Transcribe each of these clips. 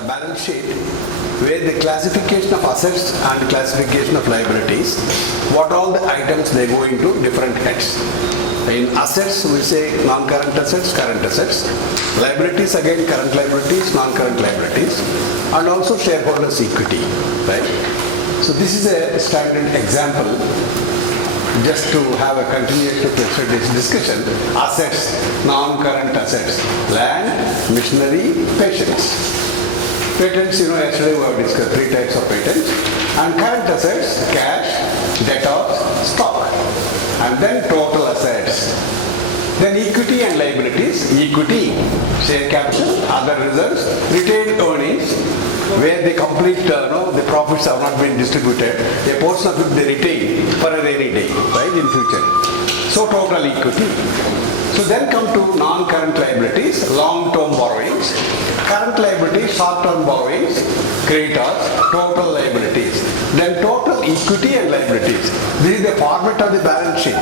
the balance sheet where the classification of assets and classification of liabilities, what all the items they go into different heads. In assets, we say non-current assets, current assets. Liabilities, again, current liabilities, non-current liabilities. And also shareholders' equity, right? So this is a standard example, just to have a continuation of yesterday's discussion. Assets, non-current assets, land, machinery, patents. Patents, yesterday we have discussed 3 types of patents. And current assets, cash, debtors, stock. And then total assets. Then equity and liabilities. Equity, share capital, other reserves, retained earnings, where the complete, the profits have not been distributed. A portion of it they retain for a rainy day, right, in future. So total equity. So then come to non-current liabilities, long-term borrowings, current liabilities, short-term borrowings, creditors, total liabilities. Then total equity and liabilities. This is the format of the balance sheet.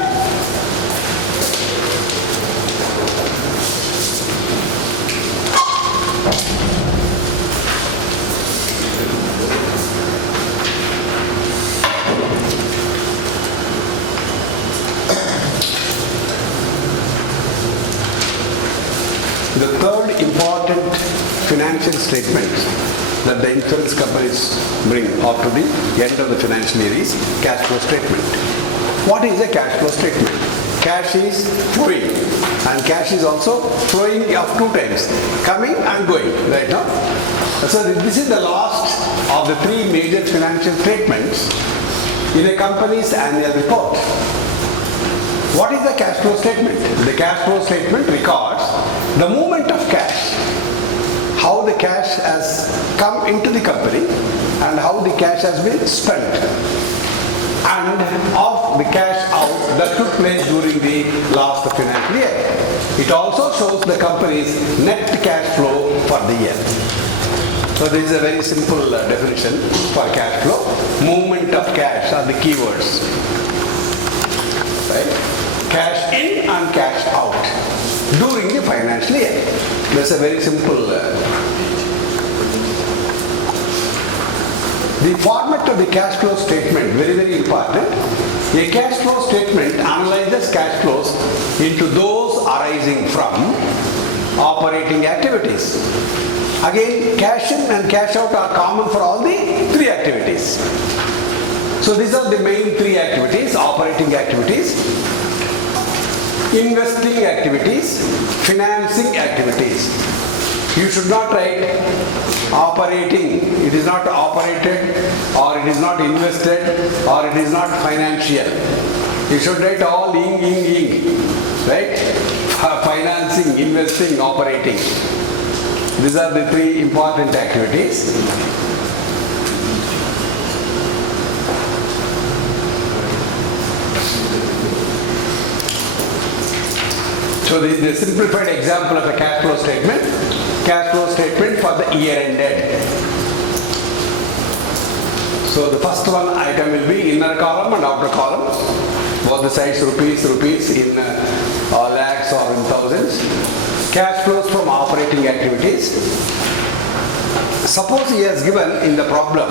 The third important financial statement that the insurance companies bring up to the end of the financial year is cash flow statement. What is a cash flow statement? Cash is flowing, and cash is also flowing of 2 times, coming and going, right now. So this is the last of the 3 major financial statements in a company's annual report. What is the cash flow statement? The cash flow statement records the movement of cash, how the cash has come into the company and how the cash has been spent, and of the cash out that took place during the last financial year. It also shows the company's net cash flow for the year. So this is a very simple definition for cash flow. Movement of cash are the keywords, right? Cash in and cash out during the financial year. That's a very simple. The format of the cash flow statement, very, very important. A cash flow statement analyzes cash flows into those arising from operating activities. Again, cash in and cash out are common for all the 3 activities. So these are the main 3 activities: operating activities, investing activities, financing activities. You should not write operating. It is not operated, or it is not invested, or it is not financial. You should write all ing, right? Financing, investing, operating. These are the 3 important activities. So the simplified example of a cash flow statement for the year ended. So the first one item will be inner column and outer column, both the sides rupees in lakhs or in thousands. Cash flows from operating activities. Suppose he has given in the problem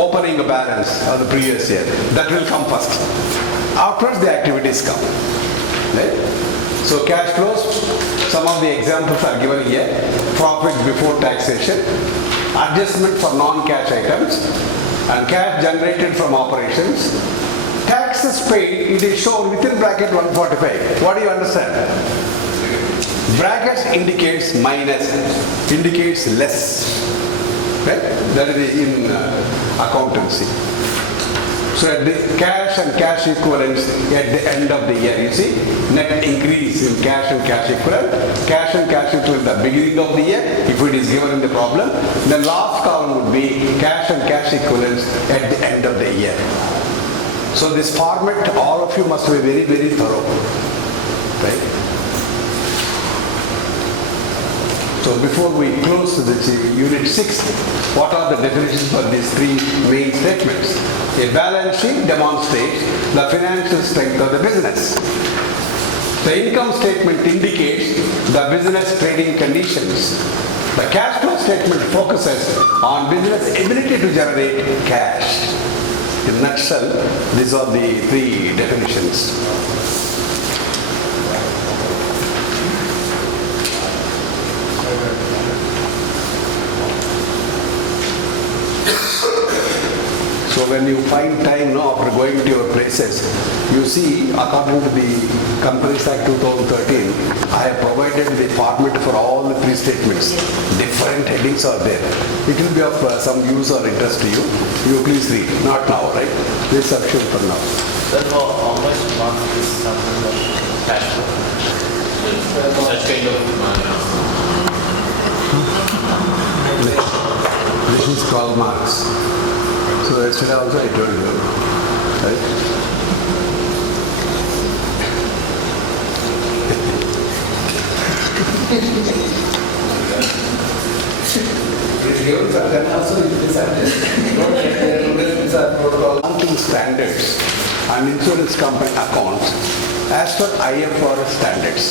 opening a balance of the previous year. That will come first. Afterwards the activities come. Right? So cash flows, some of the examples are given here. Profit before taxation, adjustment for non-cash items, and cash generated from operations. Taxes paid, it is shown within bracket 145. What do you understand? Brackets indicates minus, indicates less. Right? That is in accountancy. So at the cash and cash equivalents at the end of the year, you see, net increase in cash and cash equivalent. Cash and cash equivalent at the beginning of the year, if it is given in the problem. The last column would be cash and cash equivalents at the end of the year. So this format, all of you must be very, very thorough. Right? So before we close this unit 6, what are the definitions for these 3 main statements? A balance sheet demonstrates the financial strength of the business. The income statement indicates the business trading conditions. The cash flow statement focuses on business ability to generate cash. In a nutshell, these are the three definitions. So when you find time after going to your places, you see according to the Companies Act 2013, I have provided the format for all the three statements. Different headings are there. It will be of some use or interest to you. You please read. Not now, right? This is sufficient for now. Sir, for how much marks is something of cash flow? Such kind of This is called marks. So yesterday also I told you, right? Accounting standards and insurance company accounts as per IFRS standards.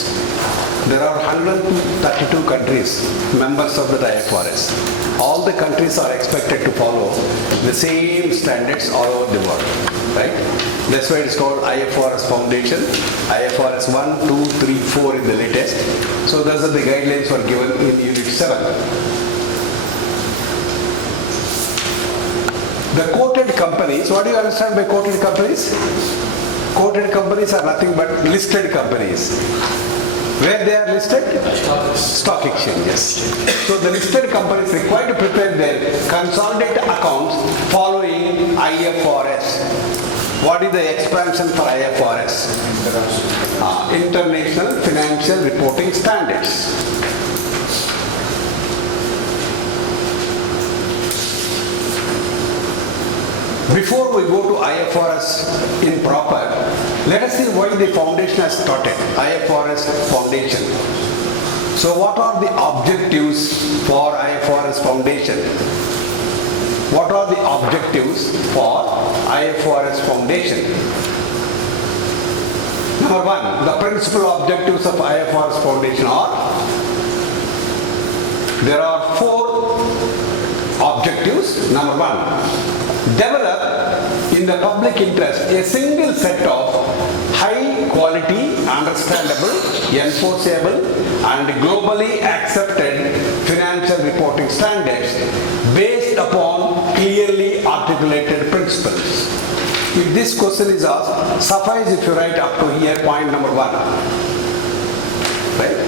There are 132 countries members of the IFRS. All the countries are expected to follow the same standards all over the world, right? That's why it's called IFRS Foundation. IFRS 1, 2, 3, 4 is the latest. So those are the guidelines were given in Unit 7. The quoted companies, what do you understand by quoted companies? Quoted companies are nothing but listed companies. Where they are listed? Stock exchanges. So the listed companies required to prepare their consolidated accounts following IFRS. What is the expansion for IFRS? International Financial Reporting Standards. Before we go to IFRS in proper, let us see why the foundation has started, IFRS Foundation. So what are the objectives for IFRS Foundation? What are the objectives for IFRS Foundation? Number one, the principal objectives of IFRS Foundation are, there are 4 objectives. Number one, develop in the public interest a single set of high quality, understandable, enforceable and globally accepted financial reporting standards based upon clearly articulated principles. If this question is asked, suffice if you write up to here point number 1. Right?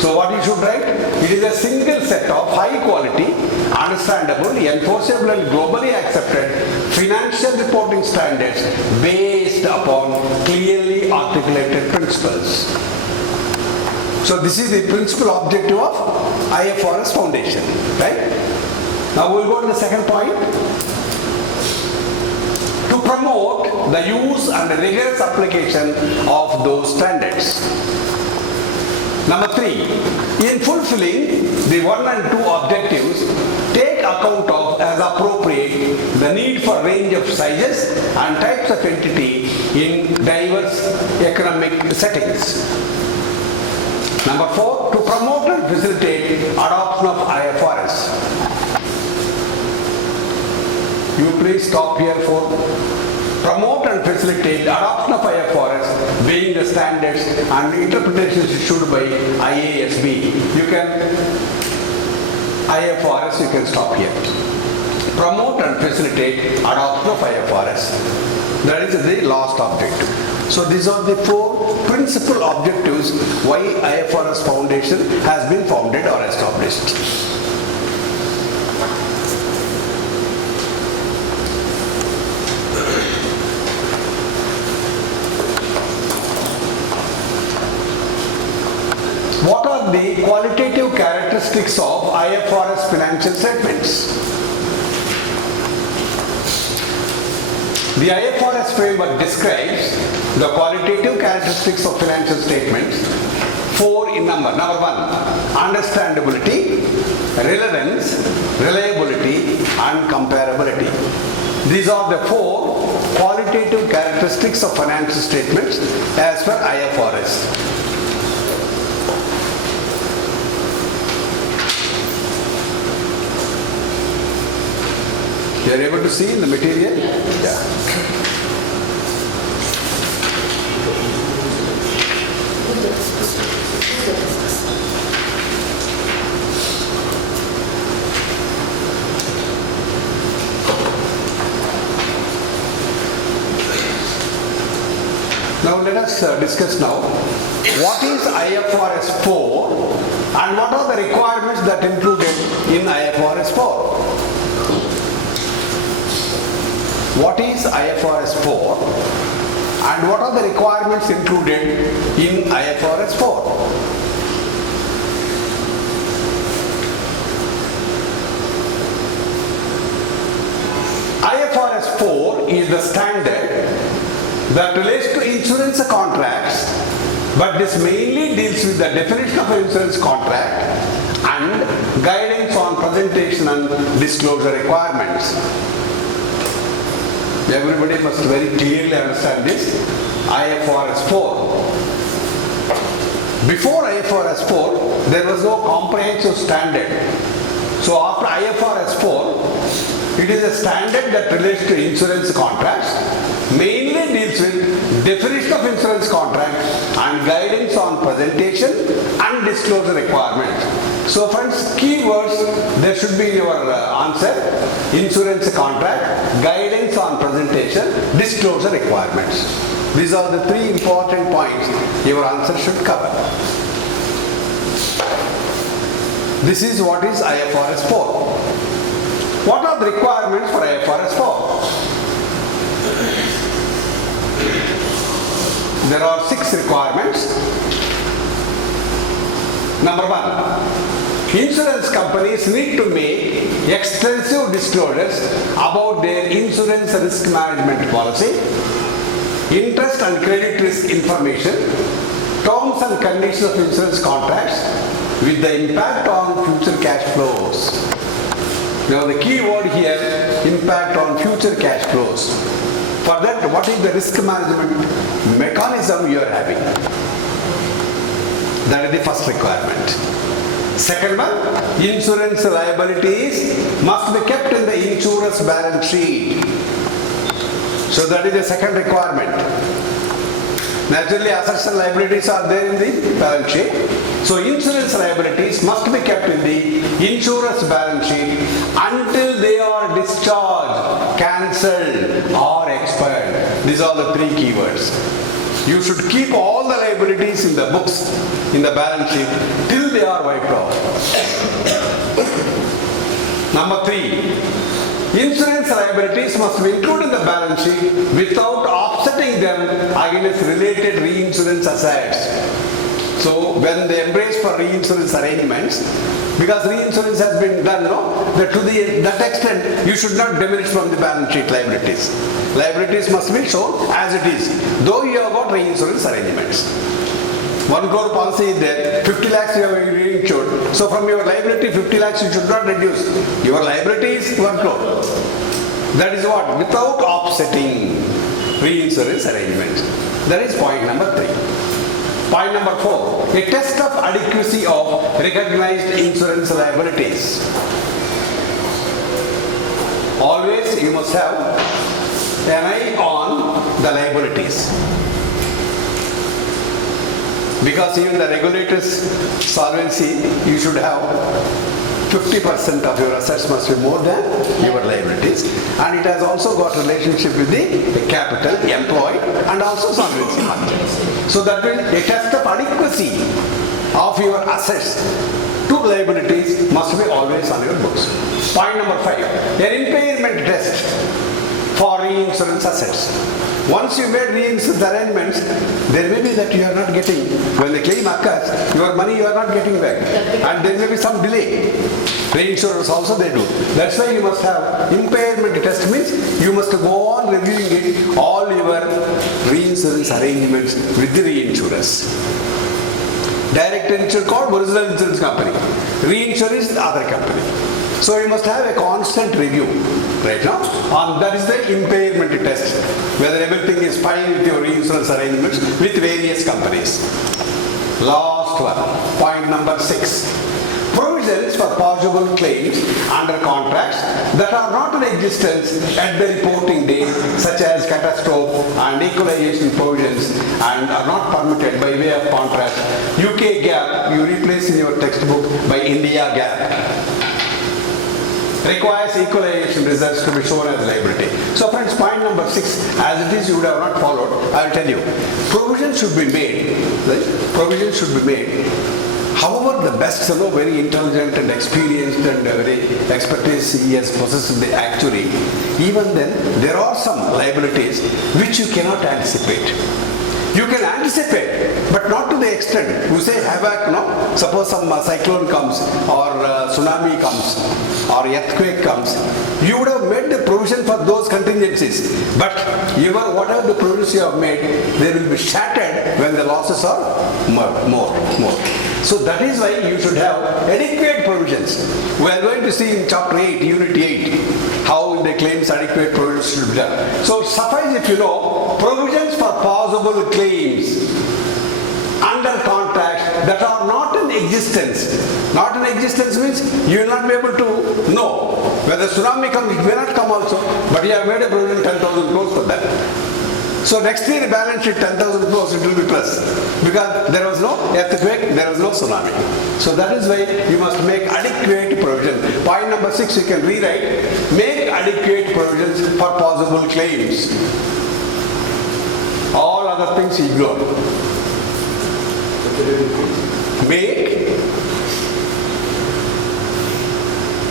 So what you should write? It is a single set of high quality, understandable, enforceable and globally accepted financial reporting standards based upon clearly articulated principles. So this is the principal objective of IFRS Foundation, right? Now we'll go to the second point. To promote the use and rigorous application of those standards. Number 3, in fulfilling the 1 and 2 objectives, take account of as appropriate the need for range of sizes and types of entity in diverse economic settings. Number 4, to promote and facilitate adoption of IFRS. You please stop here for promote and facilitate adoption of IFRS being the standards and interpretations issued by IASB. You can, IFRS you can stop here. Promote and facilitate adoption of IFRS. That is the last objective. So these are the 4 principal objectives why IFRS Foundation has been founded or established. What are the qualitative characteristics of IFRS financial statements? The IFRS framework describes the qualitative characteristics of financial statements, 4 in number. Number 1, understandability, relevance, reliability and comparability. These are the 4 qualitative characteristics of financial statements as per IFRS. You are able to see in the material? Yeah. Now let us discuss now what is IFRS 4 and what are the requirements that included in IFRS 4. What is IFRS 4 and what are the requirements included in IFRS 4? IFRS 4 is the standard that relates to insurance contracts, but this mainly deals with the definition of an insurance contract and guidance on presentation and disclosure requirements. Everybody must very clearly understand this. IFRS 4. Before IFRS 4, there was no comprehensive standard. So after IFRS 4, it is a standard that relates to insurance contracts, mainly deals with definition of insurance contract and guidance on presentation and disclosure requirements. So friends, keywords there should be in your answer: insurance contract, guidance on presentation, disclosure requirements. These are the three important points your answer should cover. This is what is IFRS 4. What are the requirements for IFRS 4? There are 6 requirements. Number 1, insurance companies need to make extensive disclosures about their insurance risk management policy, interest and credit risk information, terms and conditions of insurance contracts with the impact on future cash flows. Now the key word here, impact on future cash flows. For that, what is the risk management mechanism you are having? That is the first requirement. Second one, insurance liabilities must be kept in the insurer's balance sheet. So that is the second requirement. Naturally, assets and liabilities are there in the balance sheet. So insurance liabilities must be kept in the insurer's balance sheet until they are discharged, cancelled or expired. These are the 3 keywords. You should keep all the liabilities in the books, in the balance sheet till they are wiped off. Number 3, insurance liabilities must be included in the balance sheet without offsetting them against related reinsurance assets. So when they embrace for reinsurance arrangements, because reinsurance has been done, that to that extent you should not diminish from the balance sheet liabilities. Liabilities must be shown as it is, though you have got reinsurance arrangements. 1 crore policy is there, 50 lakhs you have reinsured. So from your liability 50 lakhs you should not reduce. Your liability is 1 crore. That is what? Without offsetting reinsurance arrangements. That is point number 3. Point number 4, a test of adequacy of recognized insurance liabilities. Always you must have an eye on the liabilities. Because even the regulators' solvency, you should have 50% of your assets must be more than your liabilities, and it has also got relationship with the capital employed and also solvency factor. So that means a test of adequacy of your assets to liabilities must be always on your books. Point number 5, an impairment test for reinsurance assets. Once you made reinsurance arrangements, there may be that you are not getting, when the claim occurs, your money you are not getting back. And there may be some delay. Reinsurers also they do. That's why you must have impairment test, means you must go on reviewing it, all your reinsurance arrangements with the reinsurers. Direct insurance called original insurance company. Reinsurer is the other company. So you must have a constant review right now, and that is the impairment test, whether everything is fine with your reinsurance arrangements with various companies. Last one, point number 6. Provisions provisions for possible claims under contracts that are not in existence at the reporting date, such as catastrophe and equalization provisions, and are not permitted by way of contract. UK GAAP, you replace in your textbook by India GAAP. Requires equalization reserves to be shown as liability. So friends, point number 6, as it is you would have not followed, I will tell you. Provision should be made, right? Provision should be made. However, the best fellow, very intelligent and experienced and very expertise he has possessed in the actuary, even then there are some liabilities which you cannot anticipate. You can anticipate, but not to the extent. You say havoc, no? Suppose some cyclone comes, or tsunami comes, or earthquake comes. You would have made the provision for those contingencies. But whatever the provisions you have made, they will be shattered when the losses are more. So that is why you should have adequate provisions. We are going to see in chapter 8, unit 8, how the claims adequate provisions should be done. So suffice if you know, provisions for possible claims under contracts that are not in existence. Not in existence means you will not be able to know whether tsunami comes. It may not come also, but you have made a provision 10,000 crores for that. So next year balance sheet 10,000 crores, it will be plus, because there was no earthquake, there was no tsunami. So that is why you must make adequate provision. Point number 6 you can rewrite, make adequate provisions for possible claims. All other things ignore. Make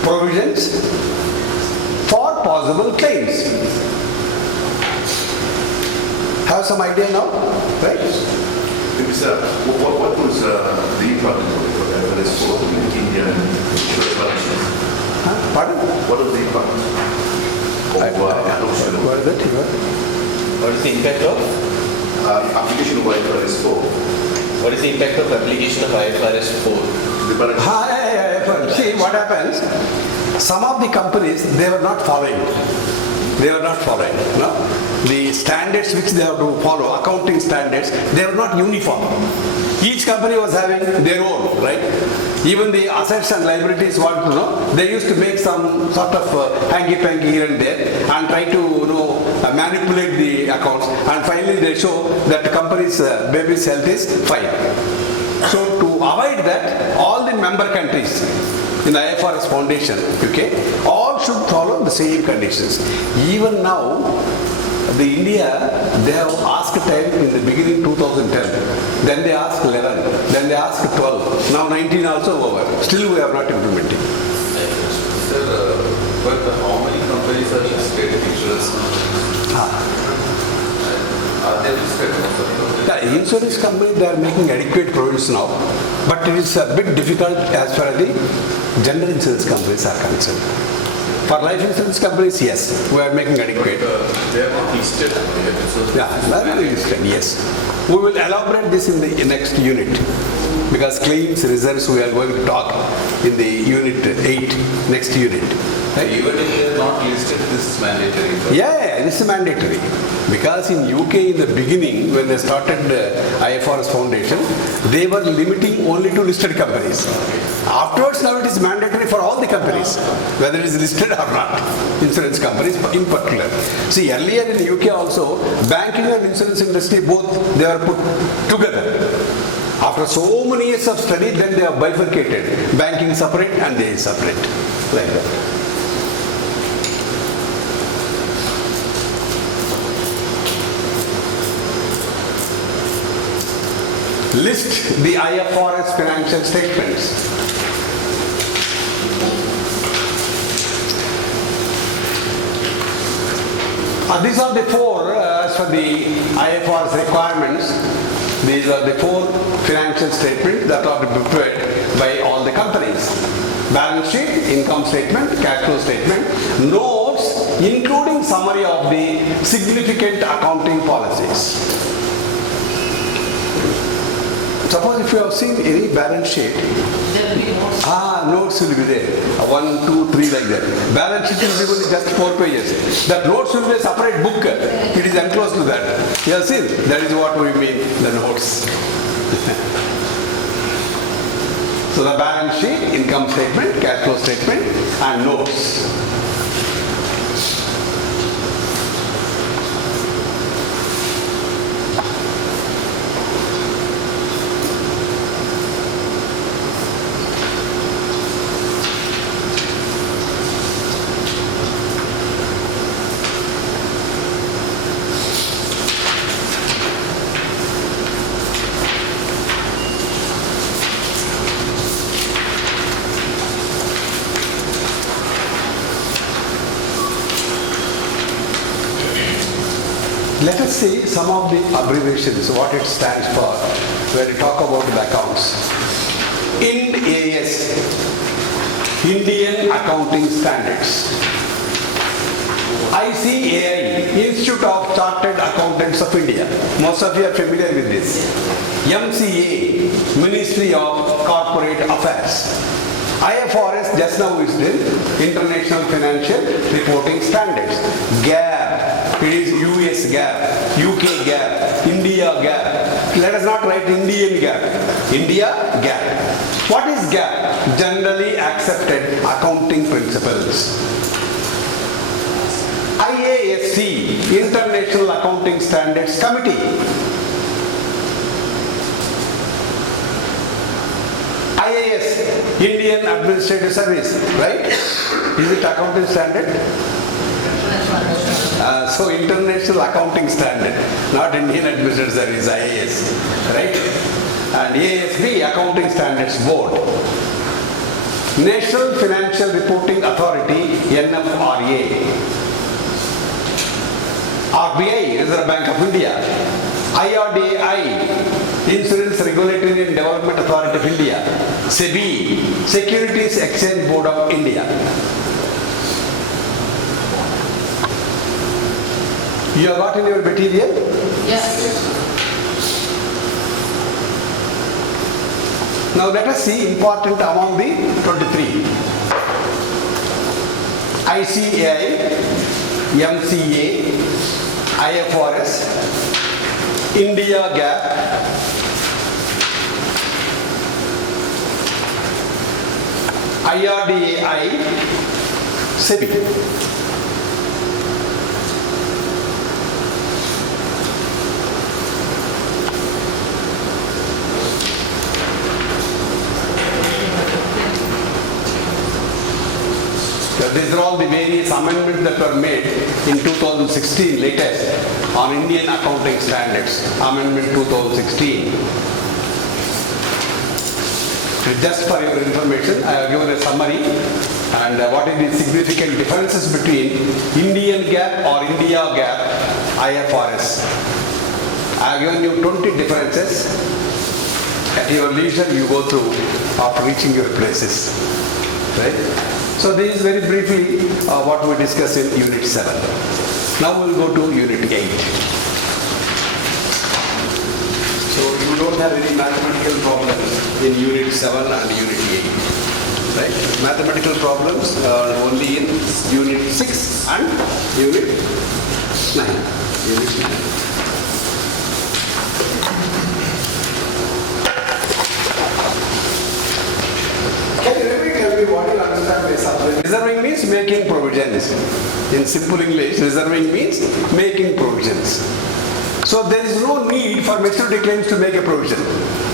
provisions for possible claims. Have some idea now, right? Sir, what was the impact of IFRS 4 making Pardon? What was the impact of adoption? What is it? What is the impact of? Application of IFRS 4. What is the impact of application of IFRS 4? The balance sheet. See what happens, some of the companies, they were not following. No? The standards which they have to follow, accounting standards, they were not uniform. Each company was having their own, right? Even the assets and liabilities, they used to make some sort of hanky-panky here and there and try to manipulate the accounts, and finally they show that the company's baby's health is fine. So to avoid that, all the member countries in IFRS Foundation, okay, all should follow the same conditions. Even now, the India, they have asked 10 in the beginning 2010, then they asked 11, then they asked 12, now 19 also over. Still we are not implementing. Sir, but how many companies are listed in insurance? Are they listed? The insurance company, they are making adequate provisions now, but it is a bit difficult as far as the general insurance companies are concerned. For life insurance companies, yes, we are making adequate. They are not listed. Yeah, they are not listed, yes. We will elaborate this in the next unit, because claims reserves we are going to talk in the unit 8, next unit. Right? Even if they are not listed, this is mandatory. Yeah, this is mandatory. Because in UK in the beginning, when they started IFRS Foundation, they were limiting only to listed companies. Afterwards, now it is mandatory for all the companies, whether it is listed or not, insurance companies in particular. See, earlier in the UK also, banking and insurance industry both, they were put together. After so many years of study, then they are bifurcated. Banking separate and they separate, like that. List the IFRS financial statements. These are the 4, as for the IFRS requirements, these are the 4 financial statements that are to be prepared by all the companies. Balance sheet, income statement, cash flow statement, notes, including summary of the significant accounting policies. Suppose if you have seen any balance sheet, notes will be there. 1, 2, 3 like that. Balance sheet will be only just 4 pages. That notes will be a separate book. It is enclosed to that. You have seen? That is what we mean, the notes. So the balance sheet, income statement, cash flow statement and notes. Let us see some of the abbreviations, what it stands for, when we talk about the accounts. IND-AS, Indian Accounting Standards. ICAI, Institute of Chartered Accountants of India. Most of you are familiar with this. MCA, Ministry of Corporate Affairs. IFRS, just now is the International Financial Reporting Standards. GAAP, it is US GAAP, UK GAAP, India GAAP. Let us not write Indian GAAP. India GAAP. What is GAAP? Generally Accepted Accounting Principles. IASC, International Accounting Standards Committee. IAS, Indian Administrative Service, right? Is it accounting standard? So International Accounting Standard, not Indian Administrative Service, IAS, right? And ASB, Accounting Standards Board. National Financial Reporting Authority, NFRA. RBI, Reserve Bank of India. IRDAI, Insurance Regulatory and Development Authority of India. SEBI, Securities Exchange Board of India. You have got in your material? Yes. Now let us see important among the 23. ICAI, MCA, IFRS, India GAAP, IRDAI, SEBI. These are all the various amendments that were made in 2016 latest on Indian Accounting Standards, Amendment 2016. Just for your information, I have given a summary and what are the significant differences between Indian GAAP or India GAAP, IFRS. I have given you 20 differences. At your leisure, you go through after reaching your places. Right? So this is very briefly what we discussed in Unit 7. Now we will go to Unit 8. So you don't have any mathematical problems in Unit 7 and Unit 8. Right? Mathematical problems are only in Unit 6 and Unit 9. Unit 9. Can you tell me what you understand by subsidy? Reserving means making provisions. In simple English, reserving means making provisions. So there is no need for maturity claims to make a provision.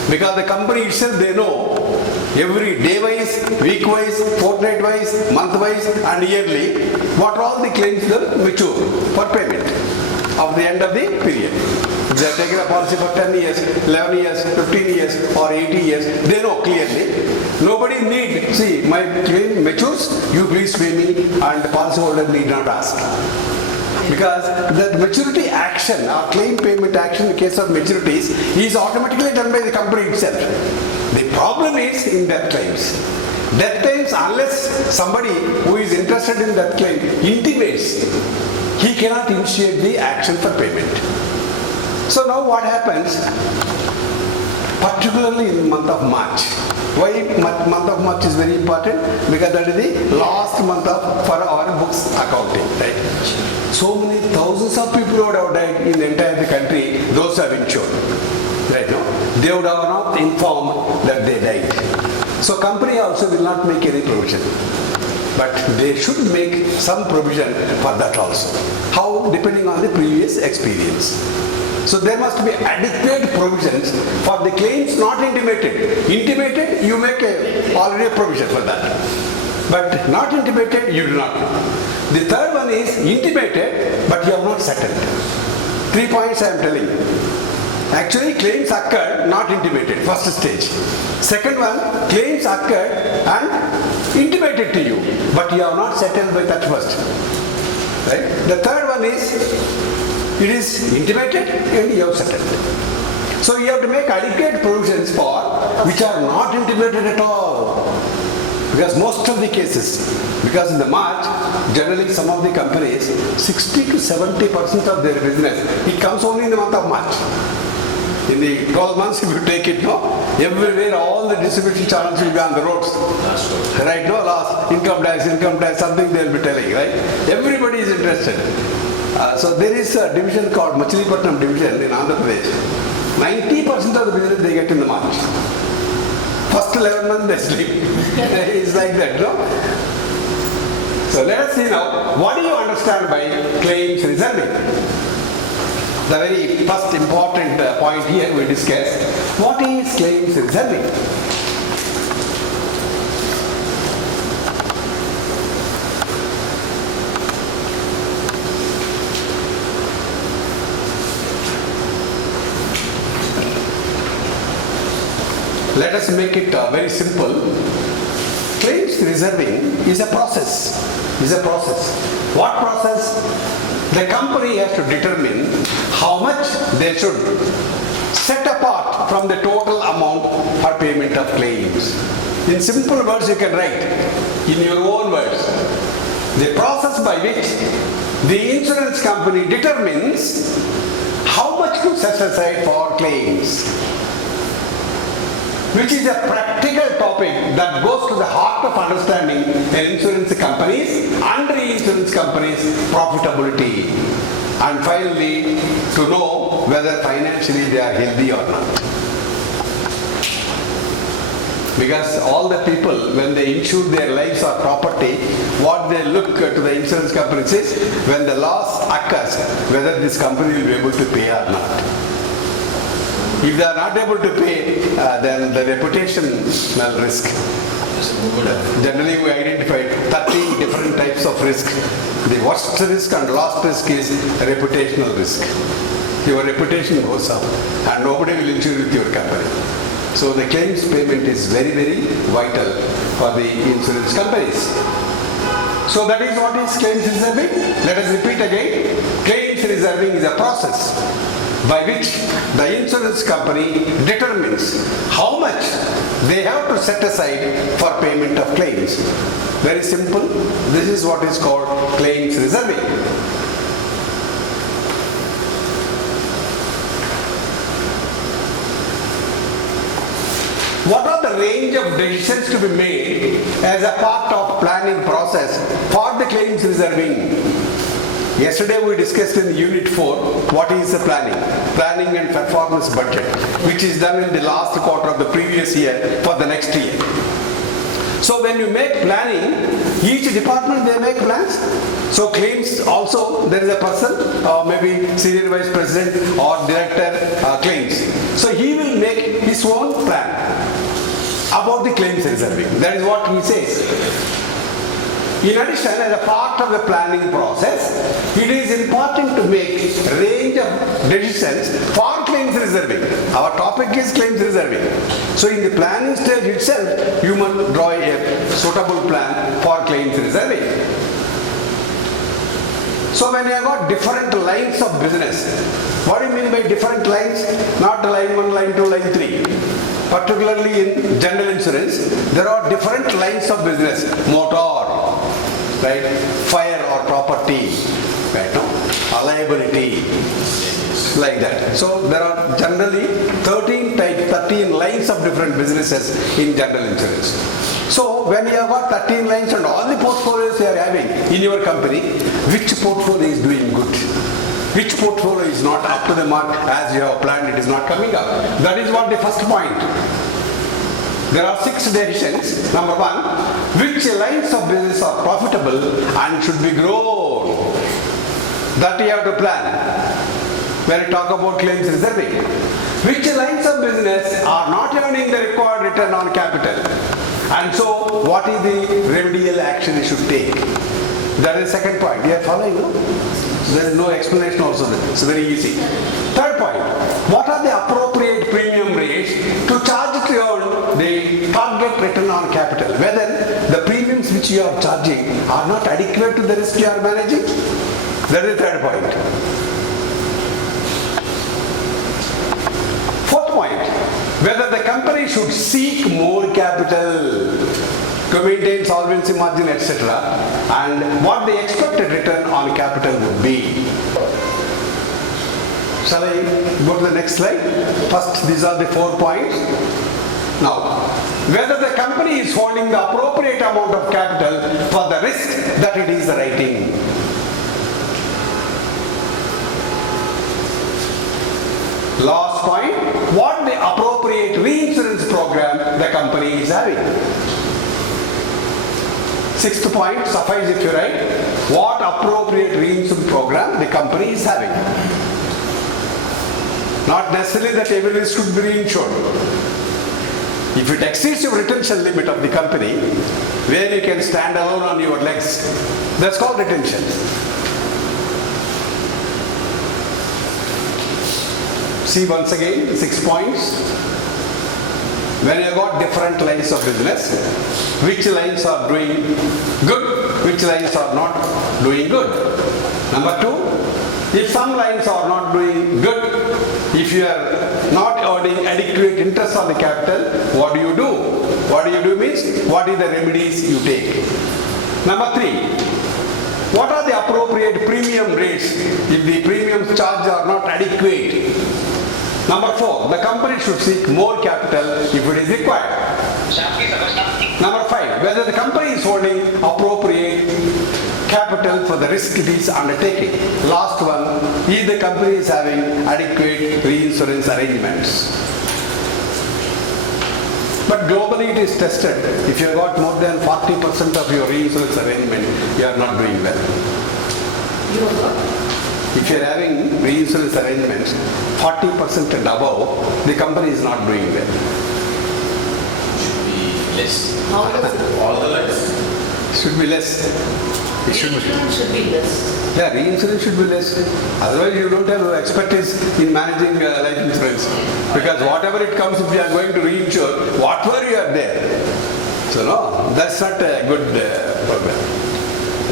Because the company itself, they know every day-wise, week-wise, fortnight-wise, month-wise and yearly, what are all the claims that mature for payment of the end of the period. If they are taking a policy for 10 years, 11 years, 15 years or 80 years, they know clearly. Nobody need, see, my claim matures, you please pay me and the policyholder need not ask. Because the maturity action or claim payment action in case of maturities is automatically done by the company itself. The problem is in death claims. Death claims, unless somebody who is interested in that claim intimates, he cannot initiate the action for payment. So now what happens, particularly in the month of March. Why month of March is very important? Because that is the last month for our books accounting, right? So many thousands of people would have died in the entire country, those have insured, right? No? They would have not informed that they died. So company also will not make any provision. But they should make some provision for that also. How? Depending on the previous experience. So there must be adequate provisions for the claims not intimated. Intimated, you make already a provision for that. But not intimated, you do not. The third one is intimated, but you have not settled. 3 points I am telling you. Actually, claims occurred, not intimated, first stage. Second one, claims occurred and intimated to you, but you have not settled with that first. Right? The third one is, it is intimated and you have settled. So you have to make adequate provisions for which are not intimated at all. Because most of the cases, because in the March, generally some of the companies, 60 to 70% of their business, it comes only in the month of March. In the 12 months, if you take it, no, everywhere all the distribution channels will be on the roads. Right, no, last income tax, something they will be telling, right? Everybody is interested. So there is a division called Machilipatnam division in Andhra Pradesh. 90% of the business they get in the March. First 11 months they sleep. It's like that, no? So let us see now, what do you understand by claims reserving? The very first important point here we discuss, what is claims reserving? Let us make it very simple. Claims reserving is a process. What process? The company has to determine how much they should set apart from the total amount for payment of claims. In simple words you can write, in your own words, the process by which the insurance company determines how much to set aside for claims, which is a practical topic that goes to the heart of understanding an insurance company's and reinsurance company's profitability, and finally to know whether financially they are healthy or not. Because all the people, when they insure their lives or property, what they look to the insurance companies is when the loss occurs, whether this company will be able to pay or not. If they are not able to pay, then the reputational risk. Generally we identify 13 different types of risk. The worst risk and last risk is reputational risk. Your reputation goes up and nobody will insure with your company. So the claims payment is very, very vital for the insurance companies. So that is what is claims reserving. Let us repeat again. Claims reserving is a process by which the insurance company determines how much they have to set aside for payment of claims. Very simple. This is what is called claims reserving. What are the range of decisions to be made as a part of planning process for the claims reserving? Yesterday we discussed in Unit 4 what is the planning and performance budget, which is done in the last quarter of the previous year for the next year. So when you make planning, each department they make plans. So claims also, there is a person or maybe senior vice president or director claims. So he will make his own plan about the claims reserving. That is what he says. In addition, as a part of the planning process, it is important to make a range of decisions for claims reserving. Our topic is claims reserving. So in the planning stage itself, you must draw a suitable plan for claims reserving. So when you have got different lines of business, what do you mean by different lines? Not line 1, line 2, line 3. Particularly in general insurance, there are different lines of business. Motor, right? Fire or property, right? No? Liability, like that. So there are generally 13 lines of different businesses in general insurance. So when you have got 13 lines and all the portfolios you are having in your company, which portfolio is doing good? Which portfolio is not up to the mark as you have planned, it is not coming up. That is what the first point. There are 6 decisions. Number 1, which lines of business are profitable and should be grown? That you have to plan when you talk about claims reserving. Which lines of business are not earning the required return on capital? And so, what is the remedial action you should take? That is the second point. You are following, no? There is no explanation also. It's very easy. Third point. What are the appropriate premium rates to charge to earn the target return on capital? Whether the premiums which you are charging are not adequate to the risk you are managing? That is the third point. Fourth point. Whether the company should seek more capital to maintain solvency margin, etc. and what the expected return on capital would be. Shall I go to the next slide? First, these are the 4 points. Now, whether the company is holding the appropriate amount of capital for the risk that it is writing. Last point, what the appropriate reinsurance program the company is having. Sixth point, suffice if you write, what appropriate reinsurance program the company is having. Not necessarily that every risk should be reinsured. If it exceeds your retention limit of the company, where you can stand alone on your legs, that's called retention. See once again, 6 points. When you got different lines of business, which lines are doing good, which lines are not doing good. Number 2, if some lines are not doing good, if you are not earning adequate interest on the capital, what do you do? What do you do means, what is the remedies you take? Number 3, what are the appropriate premium rates if the premiums charged are not adequate? Number 4, the company should seek more capital if it is required. Number 5, whether the company is holding appropriate capital for the risk it is undertaking. Last one, if the company is having adequate reinsurance arrangements. But globally it is tested. If you have got more than 40% of your reinsurance arrangement, you are not doing well. If you are having reinsurance arrangements 40% and above, the company is not doing well. Should be less. How does it? All the less. Should be less. It should be. Reinsurance should be less. Yeah, reinsurance should be less. Otherwise, you don't have expertise in managing life insurance. Because whatever it comes, if you are going to reinsure, whatever you are there. So no, that's not a good program.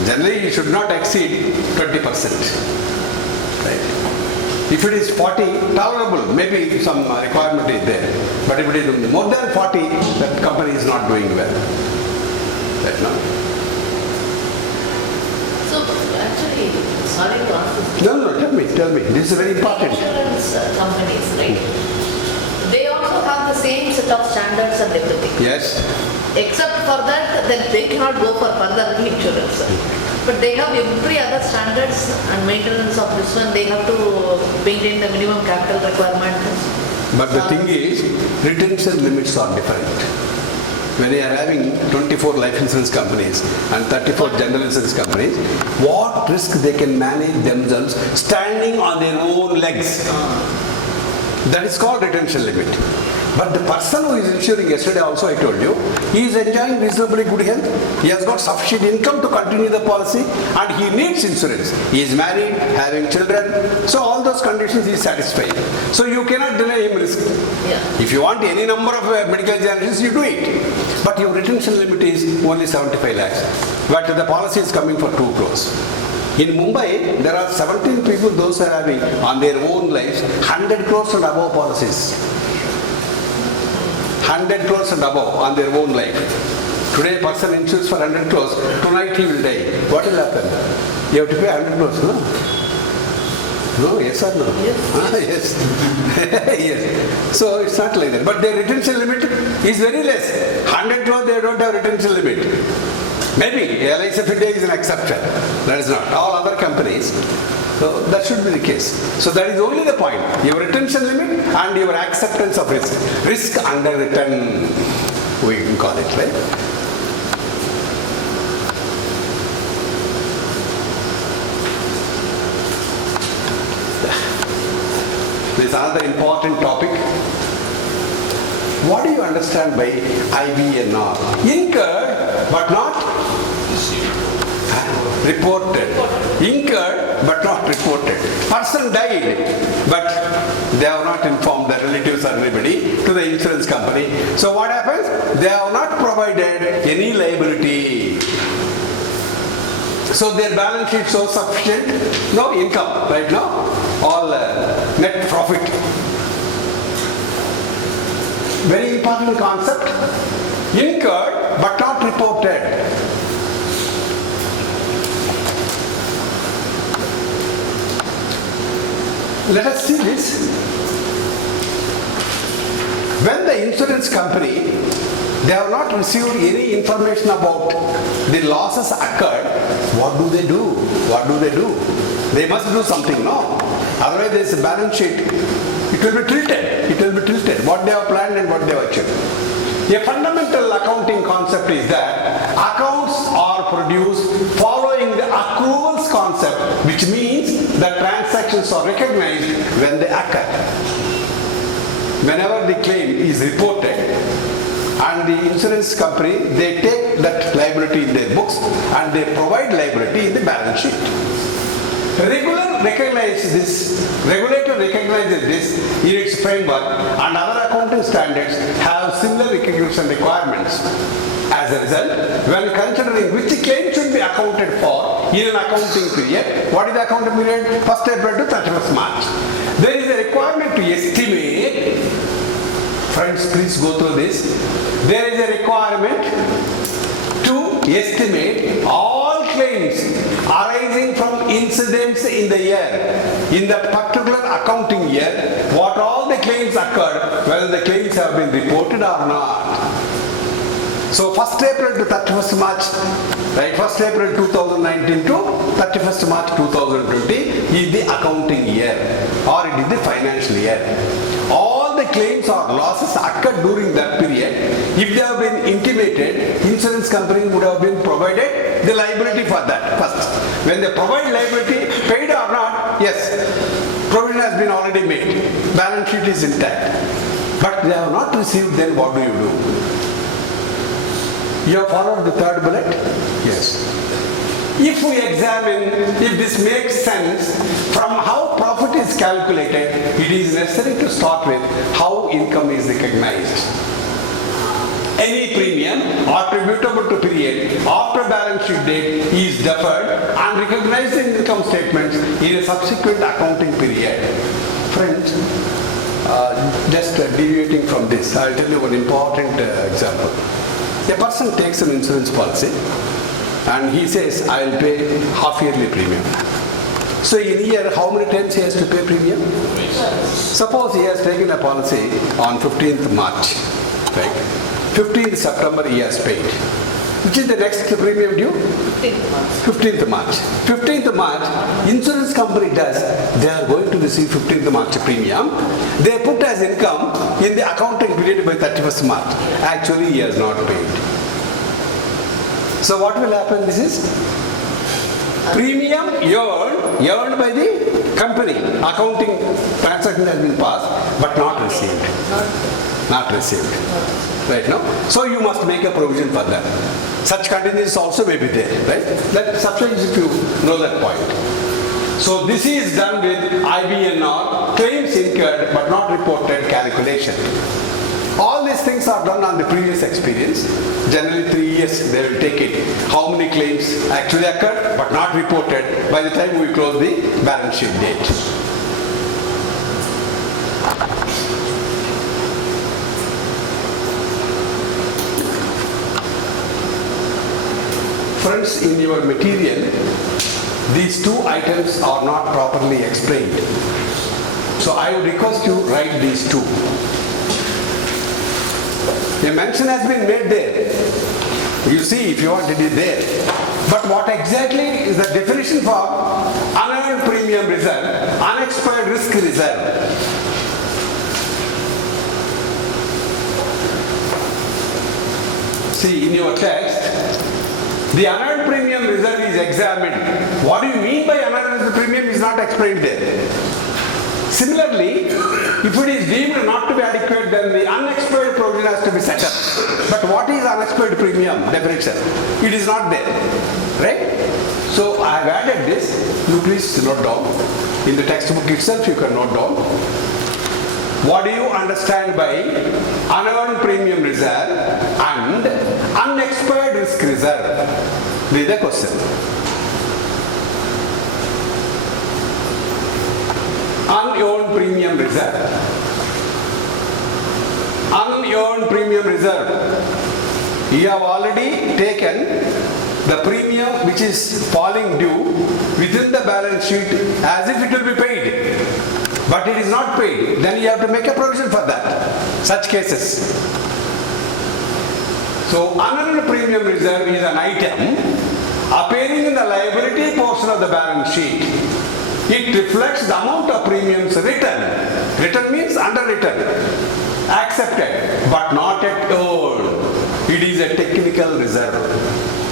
Generally, you should not exceed 20%. Right. If it is 40, tolerable, maybe some requirement is there. But if it is more than 40, that company is not doing well. Right now. So actually, sorry to ask this. No, tell me. This is very important. Insurance companies, right? They also have the same set of standards and everything. Yes. Except for that, then they cannot go for further reinsurance. But they have every other standards and maintenance of this one. They have to maintain the minimum capital requirement. But the thing is, retention limits are different. When they are having 24 life insurance companies and 34 general insurance companies, what risk they can manage themselves standing on their own legs. That is called retention limit. But the person who is insuring, yesterday also I told you, he is enjoying reasonably good health. He has got sufficient income to continue the policy and he needs insurance. He is married, having children. So all those conditions he is satisfied. So you cannot deny him risk. Yeah. If you want any number of medical examinations, you do it. But your retention limit is only 75 lakhs. But the policy is coming for 2 crores. In Mumbai, there are 17 people, those who are having on their own lives 100 crores and above policies. 100 crores and above on their own life. Today a person insures for 100 crores, tonight he will die. What will happen? You have to pay 100 crores, no? No, yes or no? Yes. Yes. Yes. So it's not like that. But their retention limit is very less. 100 crores they don't have retention limit. Maybe LIC Fidei is an exception. That is not. All other companies. So that should be the case. So that is only the point. Your retention limit and your acceptance of risk. Risk under return. we can call it, right? This is another important topic. What do you understand by IBNR? Incurred but not reported. Incurred but not reported. Person died but they have not informed their relatives or anybody to the insurance company. So what happens? They have not provided any liability. So their balance sheet shows sufficient, no income right now, all net profit. Very important concept. Incurred but not reported. Let us see this. When the insurance company, they have not received any information about the losses occurred, what do they do? What do they do? They must do something, no? Otherwise there is a balance sheet. It will be tilted. It will be tilted. What they have planned and what they have achieved. A fundamental accounting concept is that accounts are produced following the accruals concept, which means that transactions are recognized when they occur. Whenever the claim is reported and the insurance company, they take that liability in their books and they provide liability in the balance sheet. Regulator recognizes this in its framework, and other accounting standards have similar recognition requirements. As a result, when considering which claim should be accounted for in an accounting period, what is the accounting period? 1st April to 31st March. There is a requirement to estimate, friends please go through this, there is a requirement to estimate all claims arising from incidents in the year, in that particular accounting year, what all the claims occurred, whether the claims have been reported or not. So 1st April to 31st March, right, 1st April 2019 to 31st March 2020 is the accounting year or it is the financial year. All the claims or losses occurred during that period, if they have been intimated, insurance company would have been provided the liability for that first. When they provide liability, paid or not, yes, provision has been already made, balance sheet is intact. But they have not received, then what do you do? You have followed the third bullet? Yes. If we examine, if this makes sense, from how profit is calculated, it is necessary to start with how income is recognized. Any premium attributable to period after balance sheet date is deferred and recognized in income statements in a subsequent accounting period. Friends, just deviating from this, I'll tell you one important example. A person takes an insurance policy and he says, I will pay half yearly premium. So in a year, how many times he has to pay premium? Suppose he has taken a policy on 15th March, right? 15th September he has paid. Which is the next premium due? 15th March. 15th March, insurance company does, they are going to receive 15th March premium. They put as income in the accounting period by 31st March. Actually, he has not paid. So what will happen? This is premium earned by the company. Accounting transaction has been passed, but not received. Not received. Right now? So you must make a provision for that. Such contingencies also may be there, right? That substantially if you know that point. So this is done with IBNR, claims incurred but not reported calculation. All these things are done on the previous experience. Generally 3 years they will take it. How many claims actually occurred but not reported by the time we close the balance sheet date. Friends, in your material, these two items are not properly explained. So I would request you write these two. A mention has been made there. You see, if you want, it is there. But what exactly is the definition for unearned premium reserve, unexpired risk reserve? See, in your text, the unearned premium reserve is examined. What do you mean by unearned premium is not explained there. Similarly, if it is deemed not to be adequate, then the unexpired provision has to be set up. But what is unexpired premium definition? It is not there, right? So I have added this. You please note down. In the textbook itself, you can note down. What do you understand by unearned premium reserve and unexpired risk reserve? This is the question. Unearned premium reserve. Unearned premium reserve. You have already taken the premium which is falling due within the balance sheet as if it will be paid. But it is not paid. Then you have to make a provision for that. Such cases. So unearned premium reserve is an item appearing in the liability portion of the balance sheet. It reflects the amount of premiums written. Written means underwritten, accepted, but not yet earned. It is a technical reserve.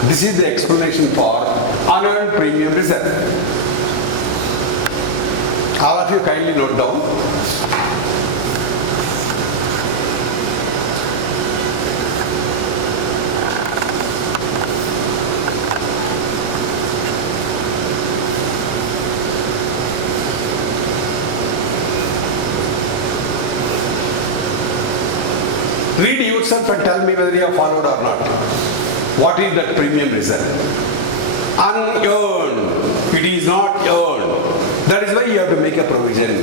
This is the explanation for unearned premium reserve. All of you kindly note down. Read yourself and tell me whether you have followed or not. What is that premium reserve? Unearned. It is not earned. That is why you have to make a provision.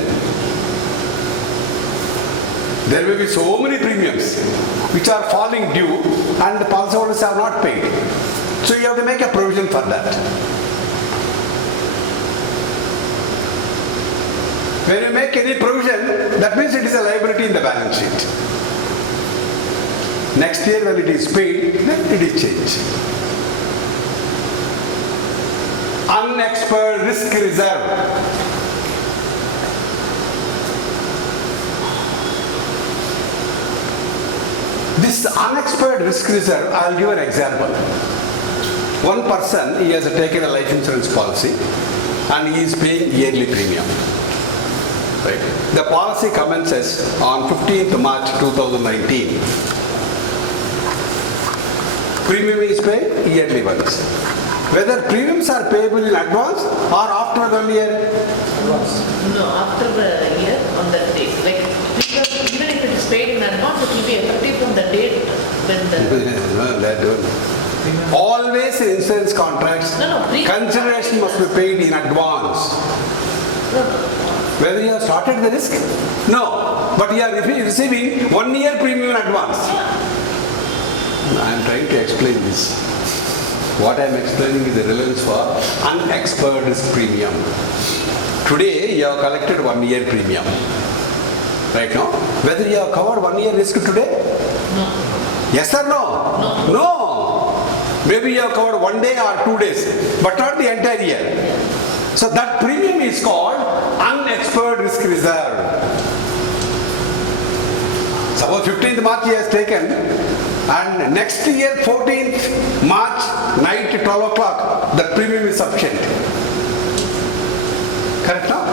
There will be so many premiums which are falling due and the policyholders are not paid. So you have to make a provision for that. When you make any provision, that means it is a liability in the balance sheet. Next year when it is paid, then it is changed. Unexpired risk reserve. This unexpired risk reserve, I will give an example. One person, he has taken a life insurance policy and he is paying yearly premium. Right? The policy commences on 15th March 2019. Premium is paid yearly once. Whether premiums are payable in advance or after 1 year? No, after the year on that date. Like, even if it is paid in advance, it will be effective from the date when the... No, that don't. Always in insurance contracts, consideration must be paid in advance. Whether you have started the risk? No. But you are receiving 1 year premium in advance. I am trying to explain this. What I am explaining is the relevance for unexpired risk premium. Today you have collected 1 year premium. Right now? Whether you have covered 1 year risk today? No. Yes or no? No. No. Maybe you have covered 1 day or 2 days, but not the entire year. So that premium is called unexpired risk reserve. Suppose 15th March he has taken and next year 14th March night 12 o'clock that premium is sufficient. Correct now?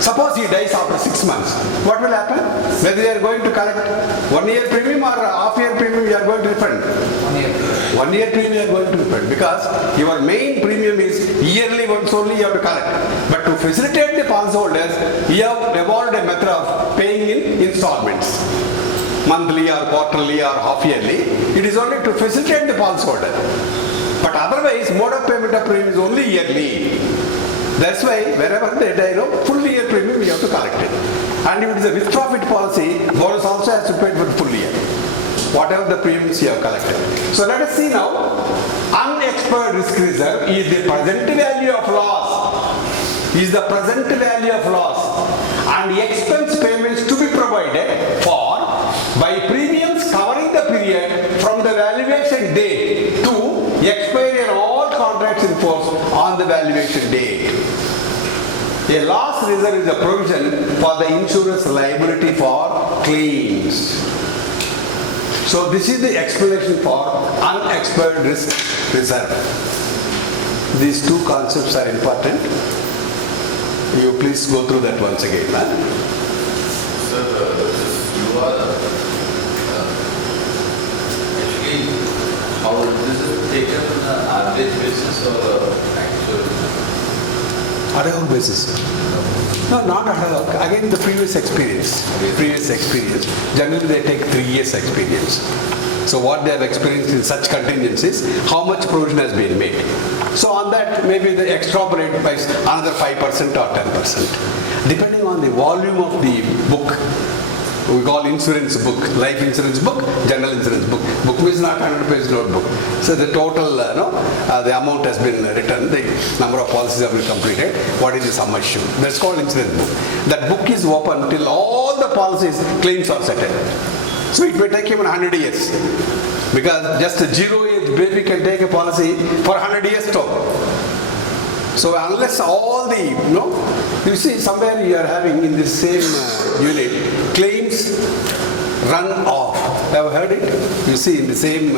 Suppose he dies after 6 months. What will happen? Whether you are going to collect 1 year premium or half year premium you are going to refund? 1 year. 1 year premium you are going to refund because your main premium is yearly once only you have to collect. But to facilitate the policyholders, you have evolved a method of paying in installments. Monthly or quarterly or half yearly. It is only to facilitate the policyholder. But otherwise, mode of payment of premium is only yearly. That's why wherever they die, full year premium you have to collect it. And if it is a with profit policy, bonus also has to pay for the full year. Whatever the premiums you have collected. So let us see now. Unexpired risk reserve is the present value of loss. Is the present value of loss. And the expense payments to be provided for by premiums covering the period from the valuation date to expiry in all contracts in force on the valuation date. A loss reserve is a provision for the insurance liability for claims. So this is the explanation for unexpired risk reserve. These two concepts are important. You please go through that once again. Sir, you are actually, how this is taken on an average basis or actual? Ad hoc basis. No, not ad hoc. Again, the previous experience. Generally, they take 3 years experience. So what they have experienced in such contingencies, how much provision has been made. So on that, maybe they extrapolate by another 5% or 10%. Depending on the volume of the book, we call insurance book, life insurance book, general insurance book. Book means not 100-page notebook. So the total, the amount has been written, the number of policies have been completed, what is the sum assured. That's called insurance book. That book is open till all the policies, claims are settled. So it may take even 100 years. Because just a 0-age baby can take a policy for 100 years too. So unless all the, you see somewhere you are having in the same unit, claims run off. Have you heard it? You see in the same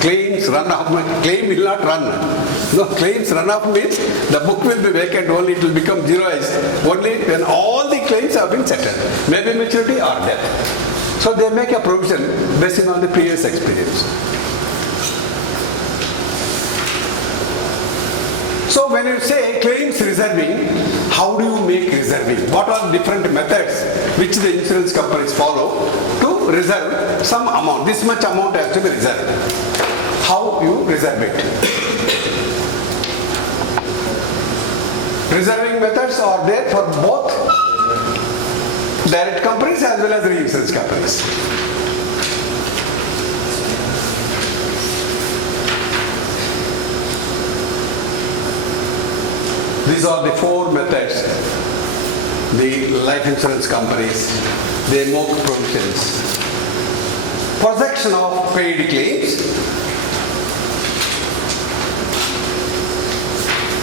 claims run off, claim will not run. No, claims run off means the book will be vacant, only it will become zeroized. Only when all the claims have been settled, maybe maturity or death. So they make a provision based on the previous experience. So when you say claims reserving, how do you make reserving? What are the different methods which the insurance companies follow to reserve some amount? This much amount has to be reserved. How you reserve it? Reserving methods are there for both direct companies as well as reinsurance companies. These are the 4 methods the life insurance companies, they make provisions. Projection of paid claims,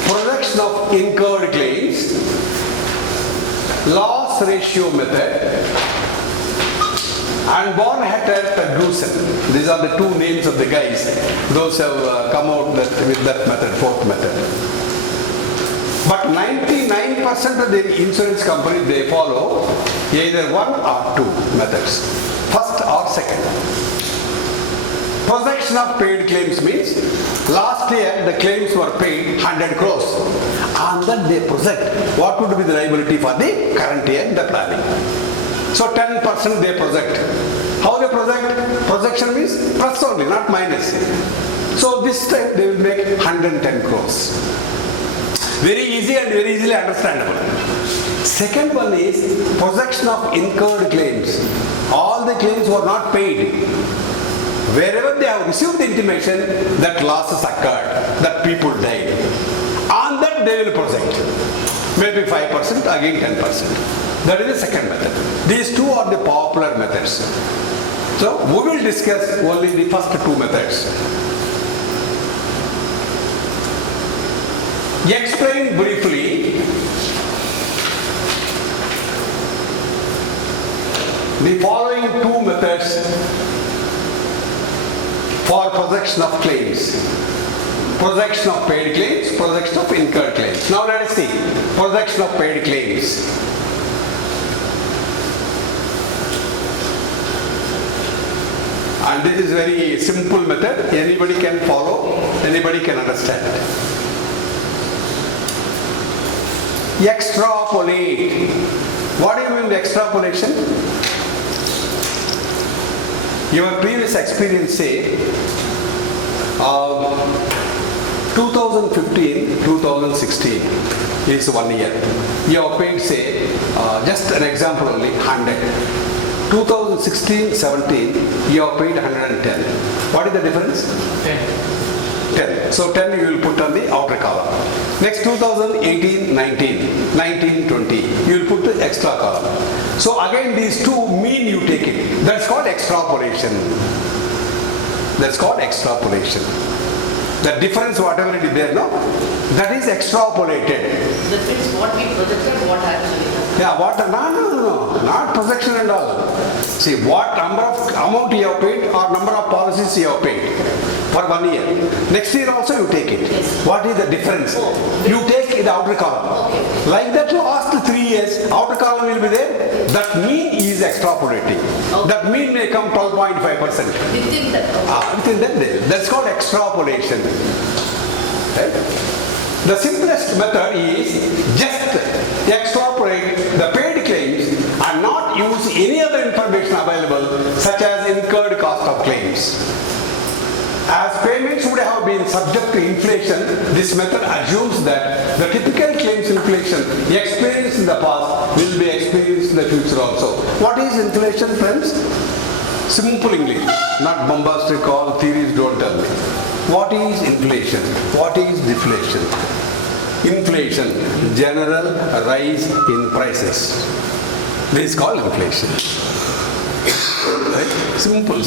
projection of incurred claims, loss ratio method, and Born-Hatter-Drusen. These are the 2 names of the guys. Those have come out with that method, 4th method. But 99% of the insurance companies, they follow either 1 or 2 methods. First or second. Projection of paid claims means last year the claims were paid 100 crores. And then they project what would be the liability for the current year in the planning. So 10% they project. How they project? Projection means plus only, not minus. So this time they will make 110 crores. Very easy and very easily understandable. Second one is projection of incurred claims. All the claims were not paid. Wherever they have received the intimation that losses occurred, that people died, on that they will project. Maybe 5%, again 10%. That is the second method. These 2 are the popular methods. So we will discuss only the first 2 methods. Explain briefly the following 2 methods for projection of claims. Projection of paid claims, projection of incurred claims. Now let us see. Projection of paid claims. And this is very simple method. Anybody can follow, anybody can understand. Extrapolate. What do you mean by extrapolation? Your previous experience say 2015, 2016 is 1 year. You have paid say, just an example only, 100. 2016, 17, you have paid 110. What is the difference? 10. So 10 you will put on the outer column. Next 2018, 19, 19, 20, you will put the extra column. So again these 2 mean you take it. That's called extrapolation. That's called extrapolation. The difference whatever it is there, no? That is extrapolated. That means what we projected, what actually happened. Yeah, what, no, not projection and all. See, what number of amount you have paid or number of policies you have paid for 1 year. Next year also you take it. Yes. What is the difference? You take the outer column. Okay. Like that last 3 years, outer column will be there. That mean is extrapolating. Okay. That mean may come 12.5%. Within that. Within that, that's called extrapolation. Right? The simplest method is just extrapolate the paid claims and not use any other information available such as incurred cost of claims. As payments would have been subject to inflation, this method assumes that the typical claims inflation experienced in the past will be experienced in the future also. What is inflation, friends? Simple English, not bombastic, all theories don't tell me. What is inflation? What is deflation? Inflation, general rise in prices. This is called inflation. Right? Simple.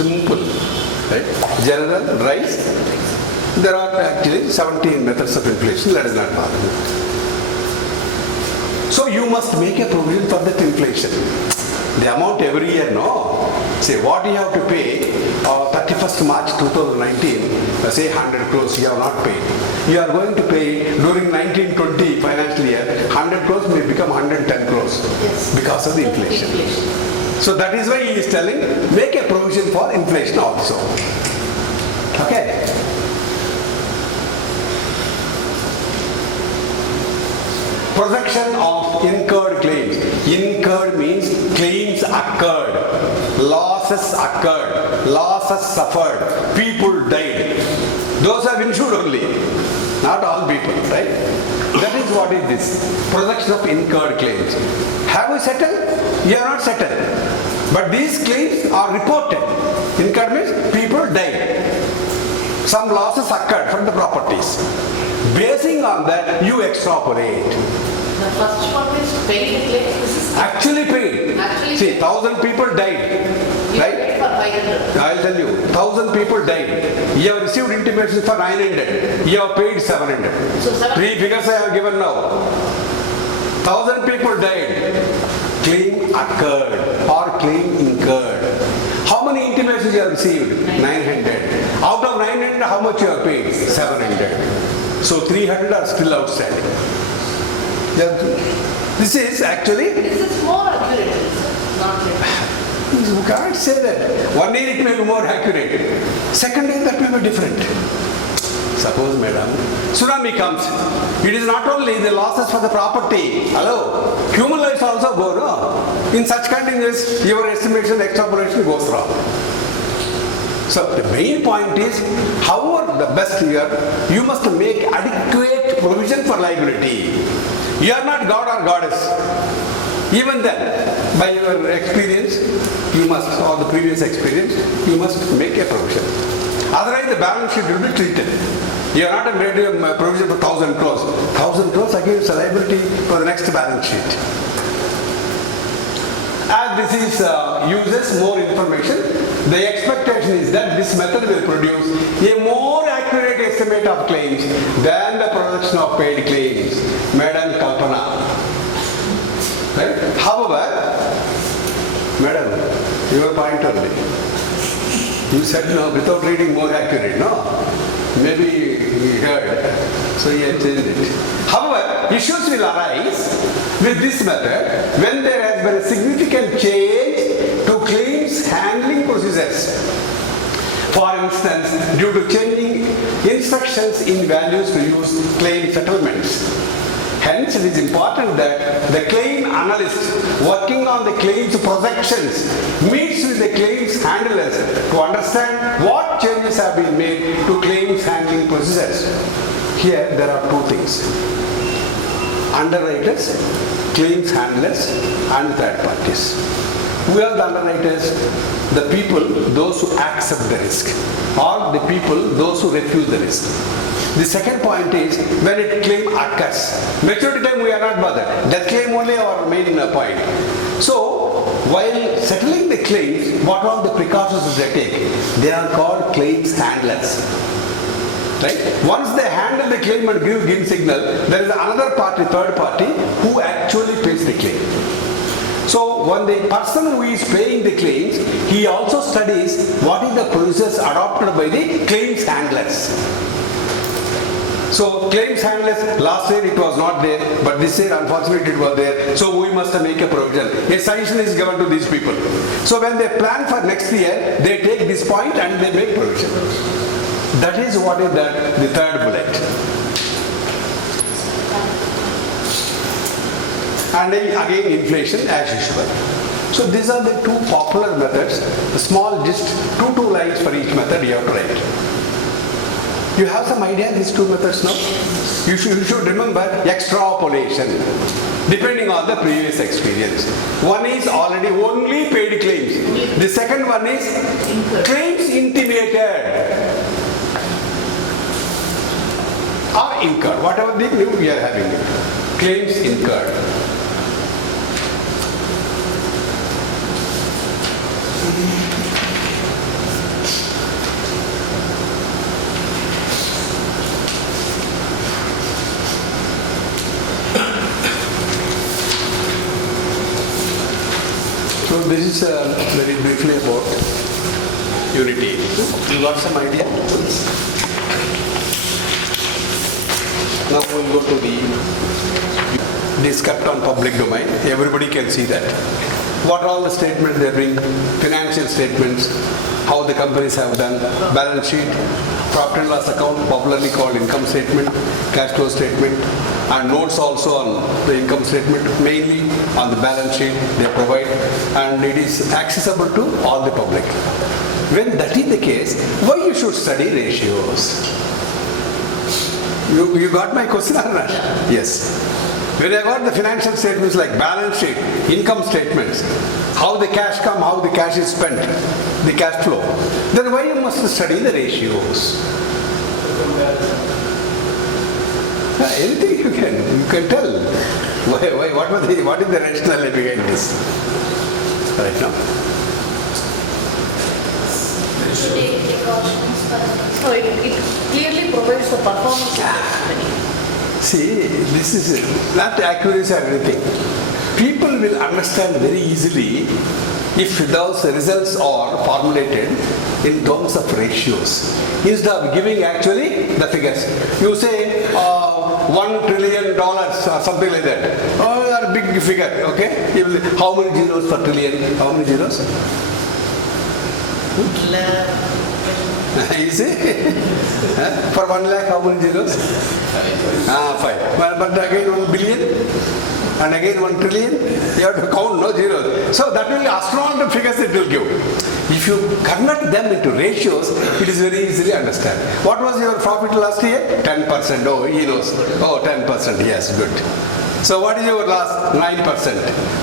Right? General rise. There are actually 17 methods of inflation. Let us not bother with it. So you must make a provision for that inflation. The amount every year, no? Say what you have to pay 31st March 2019, say 100 crores you have not paid. You are going to pay during 1920 financial year, 100 crores may become 110 crores Yes. because of the inflation. So that is why he is telling, make a provision for inflation also. Okay? Projection of incurred claims. Incurred means claims occurred, losses occurred, losses suffered, people died. Those are insured only, not all people, right? That is what is this. Projection of incurred claims. Have you settled? You are not settled. But these claims are reported. Incurred means people died. Some losses occurred from the properties. Basing on that, you extrapolate. The first one is paid claim. This is Actually paid. Actually See, paid. 1,000 people died. you Right? paid for 500. I'll tell you, 1,000 people died. You have received intimation for 900. You have paid 700. So 700. 3 figures I have given now. 1,000 people died. Claim occurred or claim incurred. How many intimations you have received? 900. Out of 900, how much you have paid? 700. So 300 are still outstanding. This is actually, This is more accurate, sir. Not really. you can't say that. 1 year it may be more accurate. Second year that may be different. Suppose, madam, tsunami comes. It is not only the losses for the property. Hello? Human lives also go, no? In such conditions, your estimation, extrapolation goes wrong. So the main point is, however the best here, you must make adequate provision for liability. You are not God or goddess. Even then, by your experience, you must, or the previous experience, you must make a provision. Otherwise, the balance sheet will be treated. You are not ready to provision for 1,000 crores. 1,000 crores against a liability for the next balance sheet. As this is uses more information, the expectation is that this method will produce a more accurate estimate of claims than the projection of paid claims. Madam Kalpana. Right? However, madam, your point only. You said no, without reading more accurate, no? Maybe he heard, so he had changed it. However, issues will arise with this method when there has been a significant change to claims handling procedures. For instance, due to changing instructions in values to use claim settlements. Hence, it is important that the claim analyst working on the claims projections meets with the claims handlers to understand what changes have been made to claims handling procedures. Here, there are two things. Underwriters, claims handlers, and third parties. Who are the underwriters? The people, those who accept the risk, or the people, those who refuse the risk. The second point is when a claim occurs. Maturity time we are not bothered. That claim only our main point. So, while settling the claims, what are the precautions they take? They are called claims handlers. Right? Once they handle the claim and give green signal, there is another party, third party, who actually pays the claim. So when the person who is paying the claims, he also studies what is the procedures adopted by the claims handlers. So claims handlers, last year it was not there, but this year unfortunately it was there. So we must make a provision. A sanction is given to these people. So when they plan for next year, they take this point and they make provision. That is what is the third bullet. And then again inflation as usual. So these are the two popular methods. The small just two lines for each method you have to write. You have some idea these two methods now? You should remember extrapolation depending on the previous experience. One is already only paid claims. The second one is claims intimated or incurred. Whatever the new we are having it. Claims incurred. So this is very briefly about unity. You got some idea? Now we'll go to this cut on public domain. Everybody can see that. What all the statements they bring, financial statements, how the companies have done, balance sheet, profit and loss account, popularly called income statement, cash flow statement, and notes also on the income statement, mainly on the balance sheet they provide, and it is accessible to all the public. When that is the case, why you should study ratios? You got my question or not? Yes. When I got the financial statements like balance sheet, income statements, how the cash come, how the cash is spent, the cash flow, then why you must study the ratios? Anything you can tell. What is the rationale behind this? Right now. Take precautions for So it clearly provides the performance of the company. See, this is not accuracy or anything. People will understand very easily if those results are formulated in terms of ratios. Instead of giving actually the figures. You say $1 trillion or something like that. Oh, a big figure, okay? How many zeros per trillion? How many zeros? You see? For 1 lakh, how many zeros? 5. But again 1 billion and again 1 trillion, you have to count no zeros. So that will be astronomical figures it will give. If you convert them into ratios, it is very easily understand. What was your profit last year? 10%. Oh, he knows. Oh, 10%. Yes, good. So what is your loss? 9%.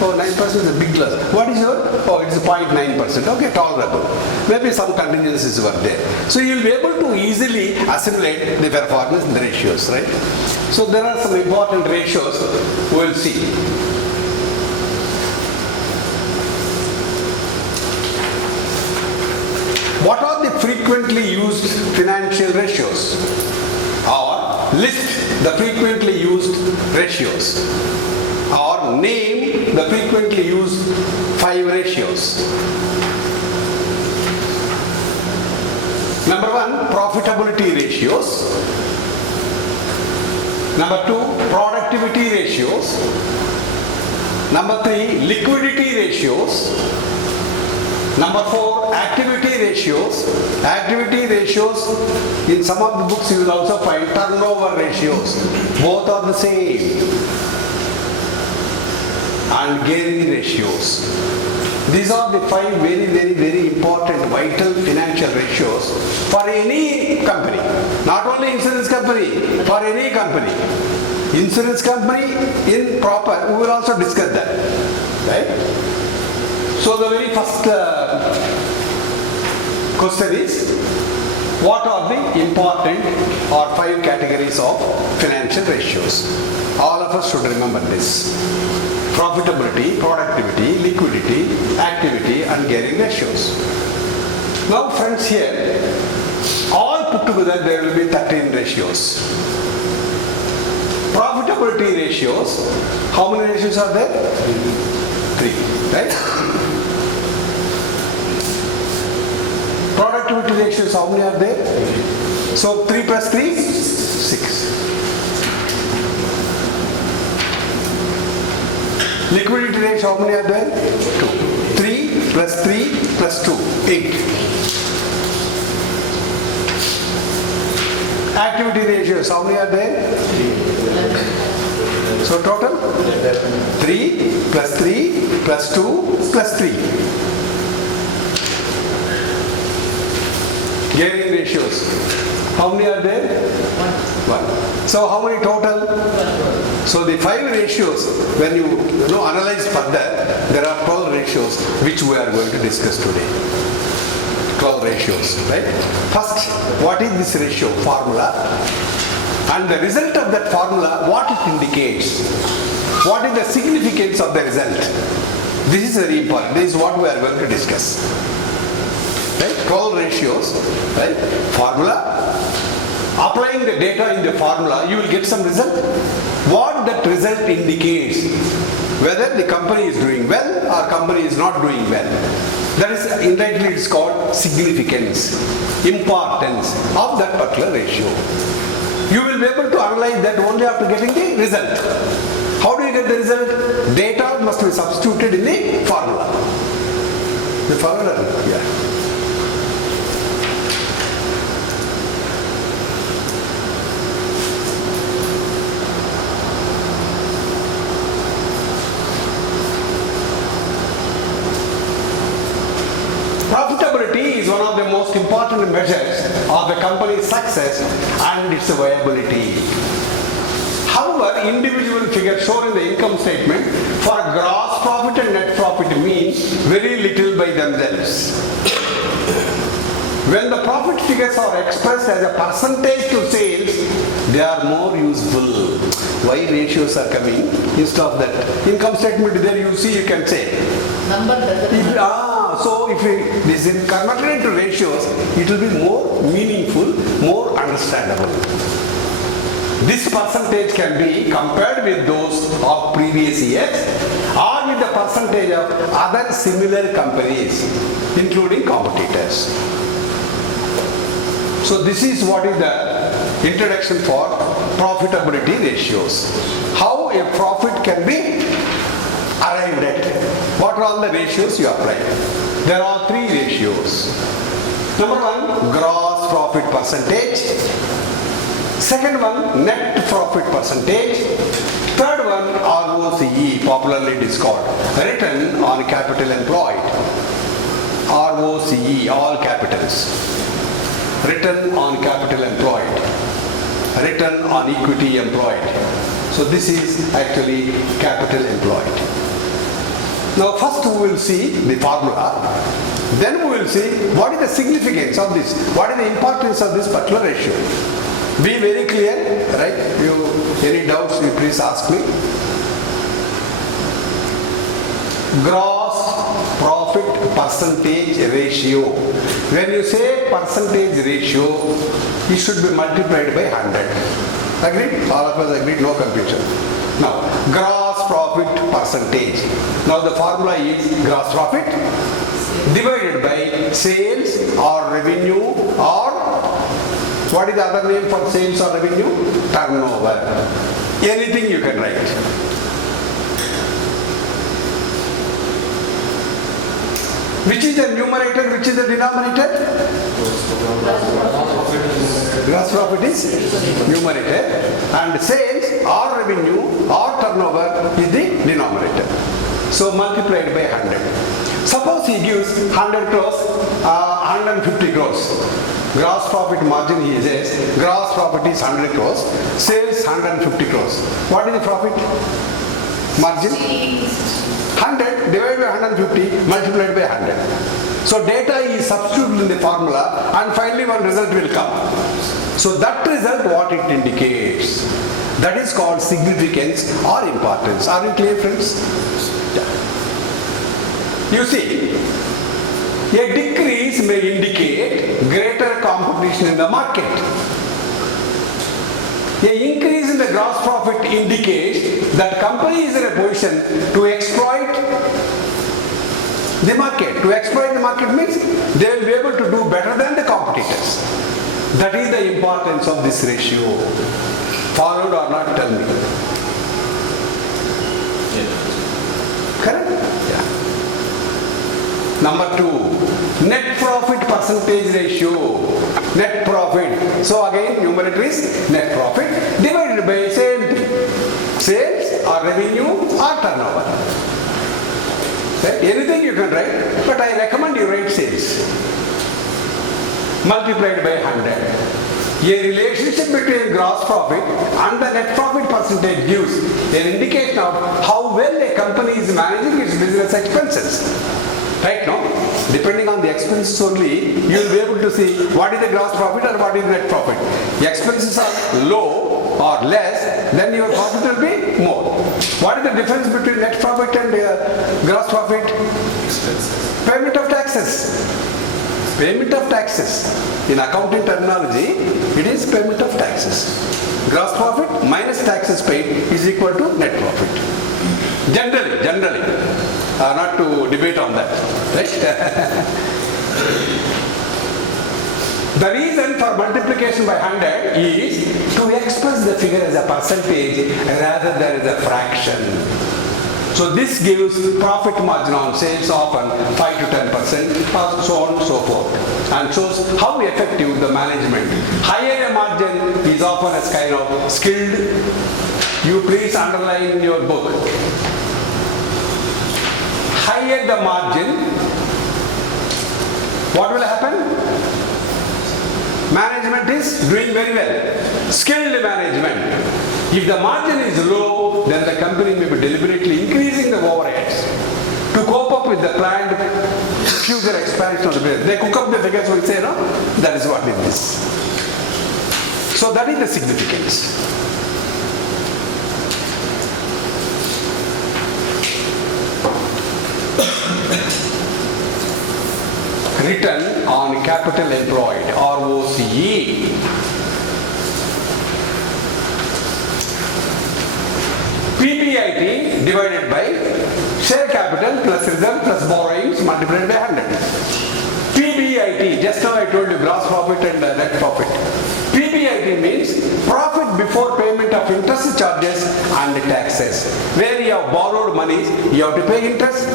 Oh, 9% is a big loss. What is your? Oh, it's 0.9%. Okay, tolerable. Maybe some contingencies were there. So you will be able to easily assimilate the performance in the ratios, right? So there are some important ratios we will see. What are the frequently used financial ratios? Or list the frequently used ratios. Or name the frequently used 5 ratios. Number 1, profitability ratios. Number 2, productivity ratios. Number 3, liquidity ratios. Number 4, activity ratios. Activity ratios, in some of the books you will also find turnover ratios. Both are the same. And gearing ratios. These are the 5 very important vital financial ratios for any company. Not only insurance company, for any company. Insurance company in proper, we will also discuss that. Right? So the very first question is, what are the important or 5 categories of financial ratios? All of us should remember this. Profitability, productivity, liquidity, activity and gearing ratios. Now friends, here, all put together there will be 13 ratios. Profitability ratios, how many ratios are there? 3. right? Productivity ratios, how many are there? So 3 plus 3, 6. Liquidity ratio, how many are there? 2. 3 plus 3 plus 2, 8. Activity ratios, how many are there? So total? 3 plus 3 plus 2 plus 3. Gearing ratios, how many are there? 1. So how many total? So the 5 ratios, when you analyze further, there are 12 ratios which we are going to discuss today. 12 ratios, right? First, what is this ratio formula? And the result of that formula, what it indicates? What is the significance of the result? This is very important. This is what we are going to discuss. Right? 12 ratios, right? Formula. Applying the data in the formula, you will get some result. What that result indicates, whether the company is doing well or company is not doing well. That is, indirectly it's called significance, importance of that particular ratio. You will be able to analyze that only after getting the result. How do you get the result? Data must be substituted in the formula. The formula, yeah. Profitability is one of the most important measures of a company's success and its viability. However, individual figures shown in the income statement for gross profit and net profit mean very little by themselves. When the profit figures are expressed as a percentage to sales, they are more useful. Why ratios are coming? Instead of that income statement there you see, you can say. Number doesn't matter. So if this is converted into ratios, it will be more meaningful, more understandable. This percentage can be compared with those of previous years or with the percentage of other similar companies, including competitors. So this is what is the introduction for profitability ratios. How a profit can be arrived at. What are all the ratios you apply? There are 3 ratios. Number 1, gross profit percentage. Second one, net profit percentage. Third one, ROCE, popularly it is called return on capital employed. ROCE, all capitals. Return on capital employed. Return on equity employed. So this is actually capital employed. Now first we will see the formula, then we will see what is the significance of this, what is the importance of this particular ratio. Be very clear, right? Any doubts you please ask me. Gross profit percentage ratio. When you say percentage ratio, it should be multiplied by 100. Agreed? All of us agreed, no confusion. Now, gross profit percentage. Now the formula is gross profit divided by sales or revenue or what is the other name for sales or revenue? Turnover. Anything you can write. Which is the numerator, which is the denominator? Gross profit is numerator and sales or revenue or turnover is the denominator. So multiplied by 100. Suppose he gives 100 crores, 150 crores. Gross profit margin he says, gross profit is 100 crores, sales 150 crores. What is the profit margin? 100 divided by 150 multiplied by 100. So data is substituted in the formula and finally one result will come. So that result what it indicates, that is called significance or importance. Are you clear, friends? Yeah. You see, a decrease may indicate greater competition in the market. An increase in the gross profit indicates that company is in a position to exploit the market. To exploit the market means they will be able to do better than the competitors. That is the importance of this ratio. Followed or not, tell me. Correct? Yeah. Number 2, net profit percentage ratio. Net profit. So again, numerator is net profit divided by same thing. Sales or revenue or turnover. Right? Anything you can write, but I recommend you write sales. Multiplied by 100. A relationship between gross profit and the net profit percentage gives an indication of how well a company is managing its business expenses. Right now, depending on the expenses only, you will be able to see what is the gross profit or what is net profit. The expenses are low or less, then your profit will be more. What is the difference between net profit and gross profit? Expenses. Payment of taxes. Payment of taxes. In accounting terminology, it is payment of taxes. Gross profit minus taxes paid is equal to net profit. Generally, not to debate on that. Right? The reason for multiplication by 100 is to express the figure as a percentage rather than as a fraction. So this gives profit margin on sales often 5 to 10%, so on and so forth, and shows how effective the management. Higher a margin is often as kind of skilled. You please underline in your book. Higher the margin, what will happen? Management is doing very well. Skilled management. If the margin is low, then the company may be deliberately increasing the overheads to cope up with the planned future expansion of the business. They cook up the figures and say, no, that is what it is. So that is the significance. Return on capital employed, ROCE. PBIT divided by share capital plus reserve plus borrowings multiplied by 100. PBIT, just now I told you gross profit and net profit. PBIT means profit before payment of interest charges and taxes. Where you have borrowed money, you have to pay interest,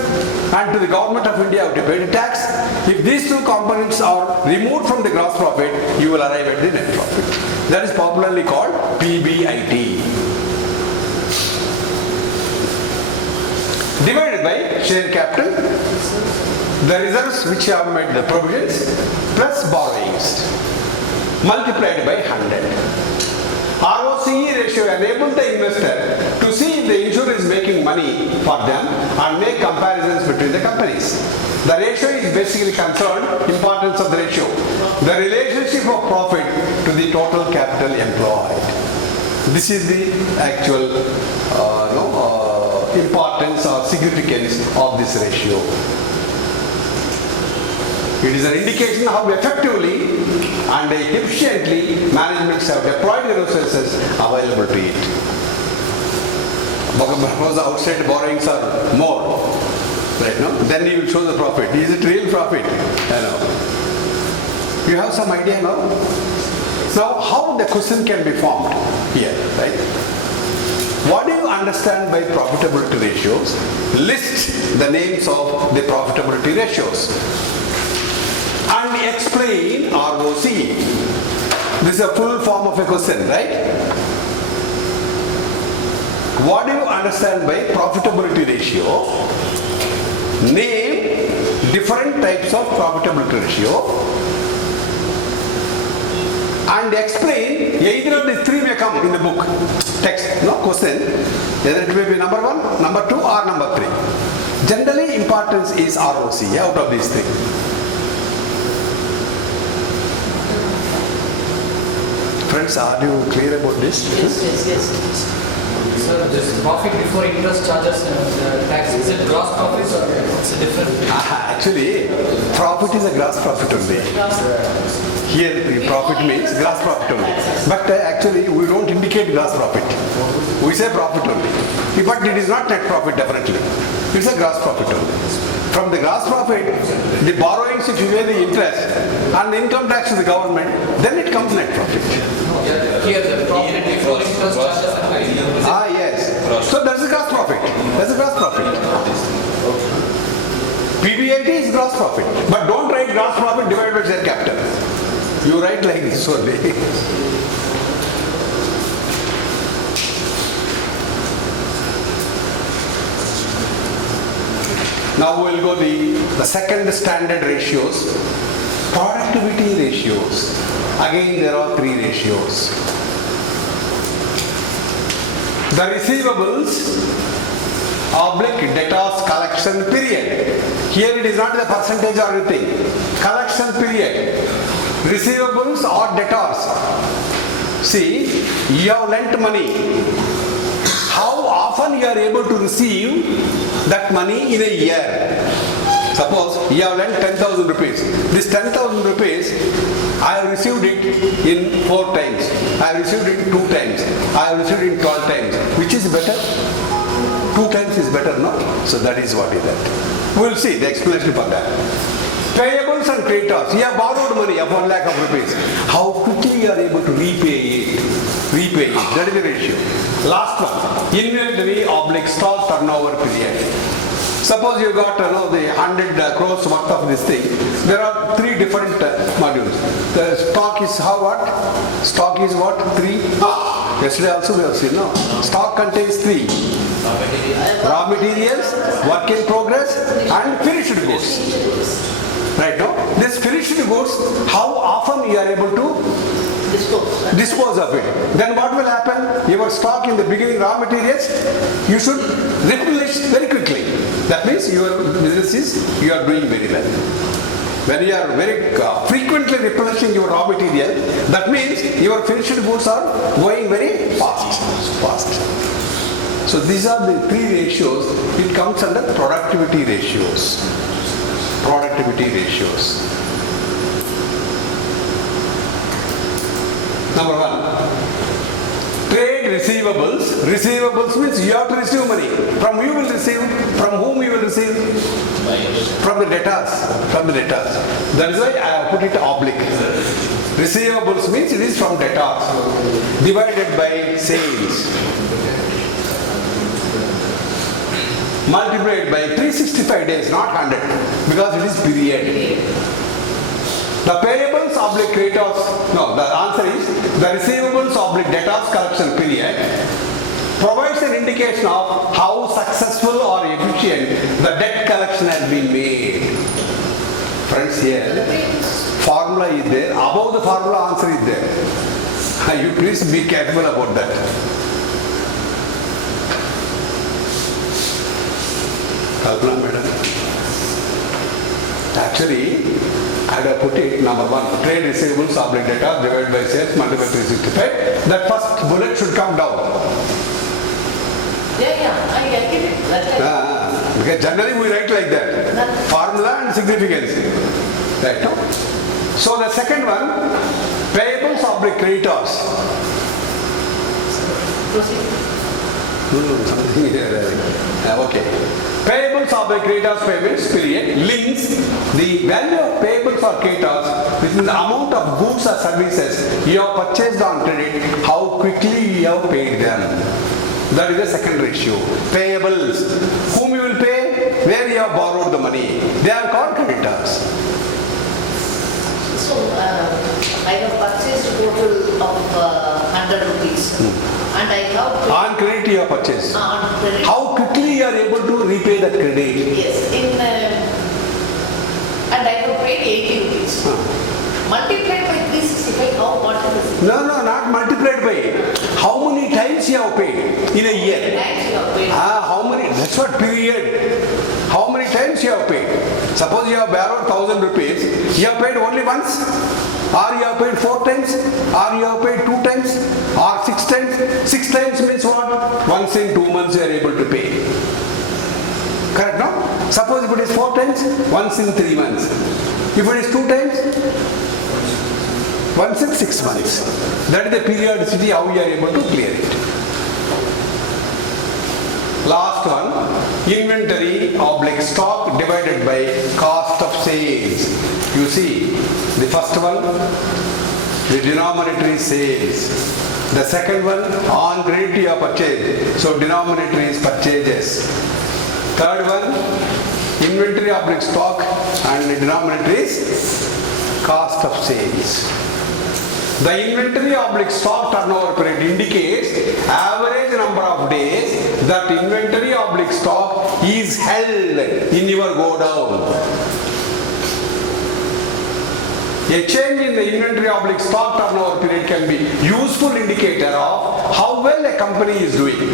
and to the government of India you have to pay the tax. If these two components are removed from the gross profit, you will arrive at the net profit. That is popularly called PBIT. Divided by share capital, the reserves which have made the provisions, plus borrowings, multiplied by 100. ROCE ratio enables the investor to see if the insurer is making money for them and make comparisons between the companies. The ratio is basically concerned importance of the ratio, the relationship of profit to the total capital employed. This is the actual importance or significance of this ratio. It is an indication how effectively and efficiently managements have deployed the resources available to it. Suppose the outside borrowings are more, right? No? Then you will show the profit. Is it real profit? You have some idea now? Now, how the question can be formed here, right? What do you understand by profitability ratios? List the names of the profitability ratios and explain ROCE. This is a full form of a question, right? What do you understand by profitability ratio? Name different types of profitability ratio and explain. Either of the three may come in the book text, no question. Either it may be number 1, number 2 or number 3. Generally importance is ROCE out of these three. Friends, are you clear about this? Yes. Sir, this profit before interest charges and tax, is it gross profit or it's a different? Actually, profit is a gross profit only. Here the profit means gross profit only. But actually we don't indicate gross profit. We say profit only. But it is not net profit definitely. It's a gross profit only. From the gross profit, the borrowings if you pay the interest and the income tax to the government, then it comes net profit. Here the profit before interest charges and liabilities. Ah, yes. So that's the gross profit. That's the gross profit. PBIT is gross profit. But don't write gross profit divided by share capital. You write like this only. Now we'll go the second standard ratios, productivity ratios. Again there are three ratios. The receivables oblique debtors collection period. Here it is not the percentage or anything. Collection period. Receivables or debtors. See, you have lent money. How often you are able to receive that money in a year? Suppose you have lent 10,000 rupees. This 10,000 rupees, I have received it in 4 times. I have received it 2 times. I have received it 12 times. Which is better? 2 times is better, no? So that is what is that. We will see the explanation for that. Payables and creditors. You have borrowed money of 1 lakh of rupees. How quickly you are able to repay it? Repay it. That is the ratio. Last one. Inventory oblique stock turnover period. Suppose you got the 100 crores worth of this thing. There are 3 different modules. The stock is what? Stock is what? 3. Yesterday also we have seen, no? Stock contains 3. Raw materials, work in progress and finished goods. Right now, this finished goods, how often you are able to dispose of it? Then what will happen? Your stock in the beginning, raw materials, you should replenish very quickly. That means your business is, you are doing very well. When you are very frequently replenishing your raw material, that means your finished goods are going very fast. So these are the 3 ratios. It comes under productivity ratios. Productivity ratios. Number 1. Trade receivables. Receivables means you have to receive money. From whom you will receive? From whom you will receive? From the debtors. From the debtors. That is why I have put it oblique. Receivables means it is from debtors. Divided by sales. Multiplied by 365 days, not 100, because it is period. The payables oblique creditors, no, the answer is the receivables oblique debtors collection period provides an indication of how successful or efficient the debt collection has been made. Friends, here, formula is there, above the formula answer is there. You please be careful about that. Kalpana madam. Actually, I had put it number 1, trade receivables oblique debtors divided by sales multiplied by 365. That first bullet should come down. Yeah, I get it. Because generally we write like that. Formula and significance. Right now. So the second one, payables oblique creditors. Proceed. Something here. Okay. Payables oblique creditors payments period links the value of payables or creditors with the amount of goods or services you have purchased on credit, how quickly you have paid them. That is the second ratio. Payables, whom you will pay, where you have borrowed the money. They are called creditors. So, I have purchased a total of 100 rupees. And I have paid, On credit you have purchased. on credit. How quickly you are able to repay that credit? Yes, and I have paid 80 rupees. Multiplied by 365, how much is it? No, not multiplied by. How many times you have paid in a year? Times you have paid. How many? That's what period. How many times you have paid? Suppose you have borrowed 1,000 rupees, you have paid only once, or you have paid 4 times, or you have paid 2 times, or 6 times. 6 times means what? Once in 2 months you are able to pay. Correct, no? Suppose if it is 4 times, once in 3 months. If it is 2 times, once in 6 months. That is the periodicity how you are able to clear it. Last one, inventory oblique stock divided by cost of sales. You see, the first one, the denominator is sales. The second one, on credit of purchase. So denominator is purchases. Third one, inventory oblique stock, and the denominator is cost of sales. The inventory oblique stock turnover period indicates average number of days that inventory oblique stock is held in your go down. A change in the inventory oblique stock turnover period can be useful indicator of how well a company is doing.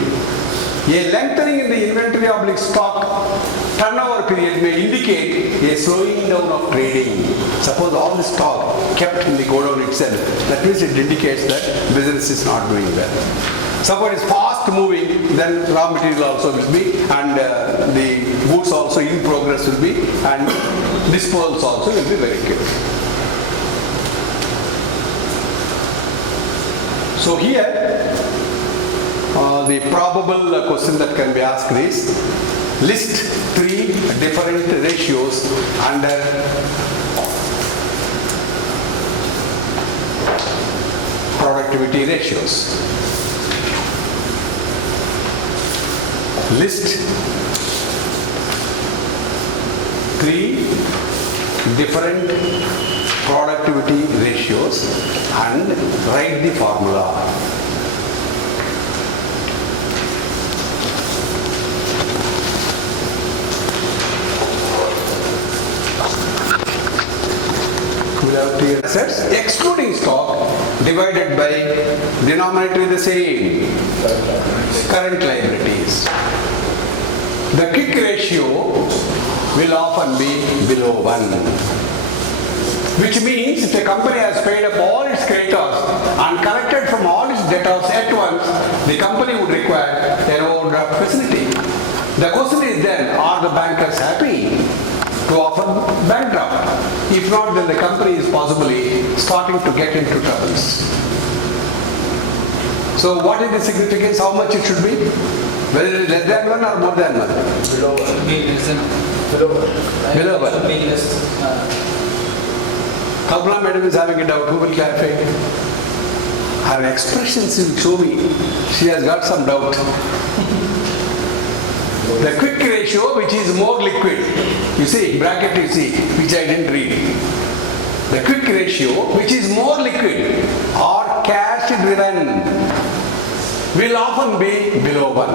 A lengthening in the inventory oblique stock turnover period may indicate a slowing down of trading. Suppose all the stock kept in the godown itself, that means it indicates that business is not doing well. Suppose it's fast moving, then raw material also will be, and the goods also in progress will be, and disposals also will be very good. So here, the probable question that can be asked is, list 3 different ratios under productivity ratios. List 3 different productivity ratios and write the formula. Assets excluding stock divided by denominator is the same, current liabilities. The quick ratio will often be below 1, which means if a company has paid up all its creditors and collected from all its debtors at once, the company would require an overdraft facility. The question is then, are the bankers happy to offer bank draft? If not, then the company is possibly starting to get into troubles. So what is the significance? How much it should be? Whether it is less than 1 or more than 1? Below 1. Below 1. Kalpana madam is having a doubt. Who will clarify? Her expressions will show me she has got some doubt. The quick ratio, which is more liquid, you see, bracket you see, which I didn't read. The quick ratio, which is more liquid or cash driven, will often be below 1.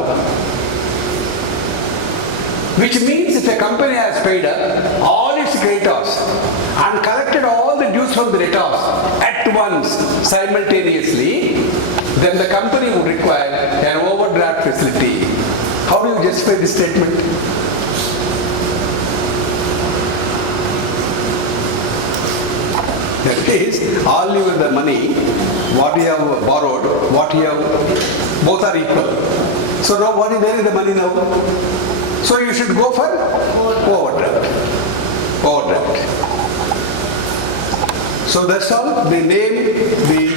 Which means if a company has paid up all its creditors and collected all the dues from the debtors at once simultaneously, then the company would require an overdraft facility. How do you justify this statement? That is, all the money, what you have borrowed, what you have, both are equal. So now where is the money now? So you should go for overdraft. So that's all. They name the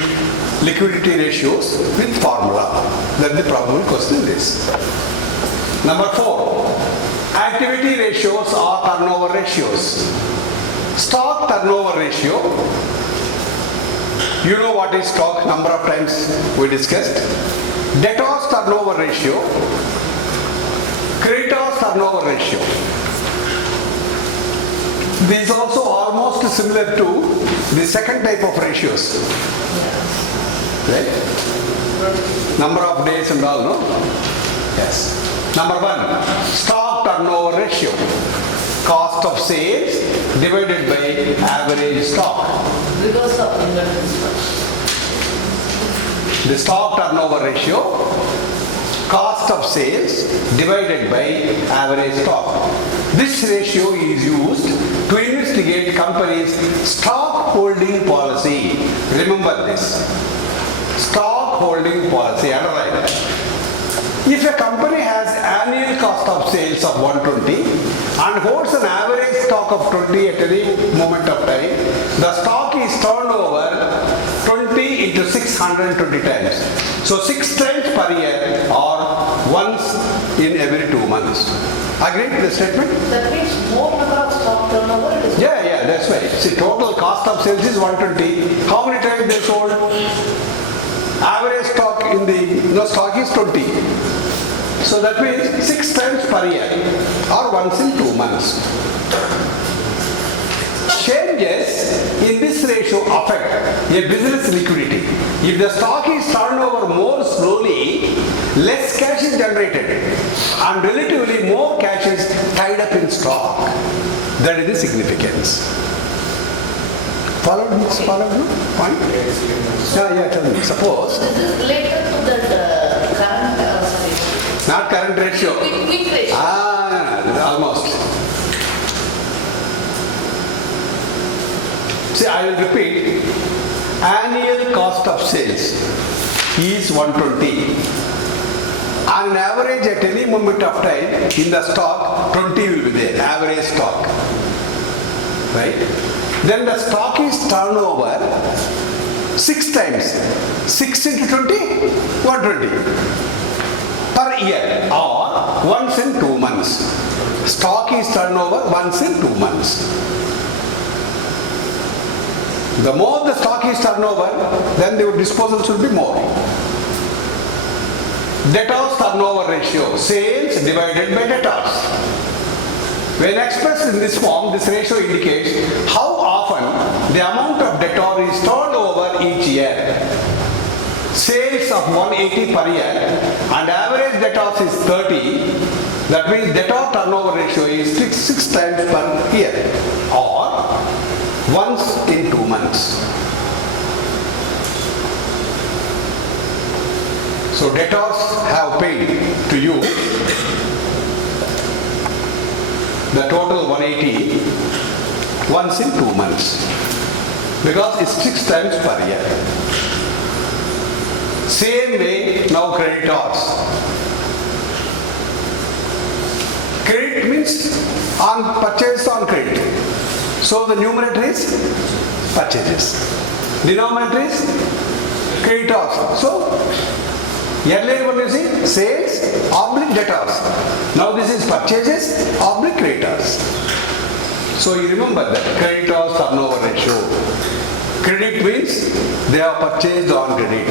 liquidity ratios with formula. That the probable question is. Number 4, activity ratios or turnover ratios. Stock turnover ratio. You know what is stock, number of times we discussed. Debtors turnover ratio. Creditors turnover ratio. This is also almost similar to the second type of ratios. Right? Number of days and all, no? Yes. Number 1, stock turnover ratio. Cost of sales divided by average stock. Because of inventory stock. The stock turnover ratio, cost of sales divided by average stock. This ratio is used to investigate companies' stock holding policy. Remember this. Stock holding policy, underline it. If a company has annual cost of sales of 120 and holds an average stock of 20 at any moment of time, the stock is turned over 20 into 620 times. So 6 times per year or once in every 2 months. Agree with the statement? That means more number of stock turnover it is. Yeah, that's right. See, total cost of sales is 120. How many times they sold? Average stock in the stock is 20. So that means 6 times per year or once in 2 months. Changes in this ratio affect a business liquidity. If the stock is turned over more slowly, less cash is generated and relatively more cash is tied up in stock. That is the significance. Follow this? Follow this point? Yeah, tell me. Suppose, This is related to the current, sorry, not current ratio. quick ratio. Almost. See, I will repeat. Annual cost of sales is 120. On an average, at any moment of time, in the stock, 20 will be there, average stock. Right? Then the stock is turned over 6 times. 6 into 20, 120 per year or once in 2 months. Stock is turned over once in 2 months. The more the stock is turned over, then the disposal should be more. Debtors turnover ratio, sales divided by debtors. When expressed in this form, this ratio indicates how often the amount of debtor is turned over each year. Sales of 180 per year and average debtors is 30. That means debtor turnover ratio is 6 times per year or once in 2 months. So debtors have paid to you the total 180 once in 2 months because it's 6 times per year. Same way now creditors. Credit means on purchase on credit. So the numerator is purchases. Denominator is creditors. So earlier one you see sales oblique debtors. Now this is purchases oblique creditors. So you remember that creditors turnover ratio. Credit means they have purchased on credit.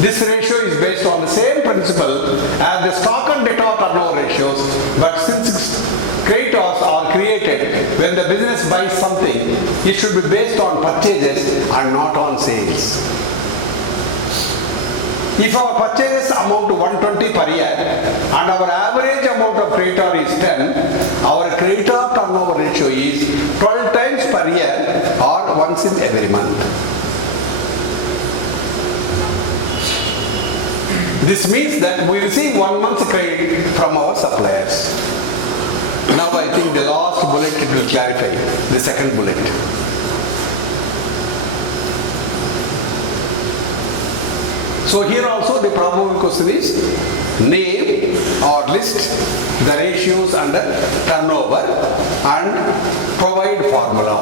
This ratio is based on the same principle as the stock and debtor turnover ratios, but since creditors are created when the business buys something, it should be based on purchases and not on sales. If our purchases amount to 120 per year and our average amount of creditor is 10, our creditor turnover ratio is 12 times per year or once in every month. This means that we receive 1 month's credit from our suppliers. Now I think the last bullet it will clarify, the second bullet. So here also the probable question is name or list the ratios under turnover and provide formula.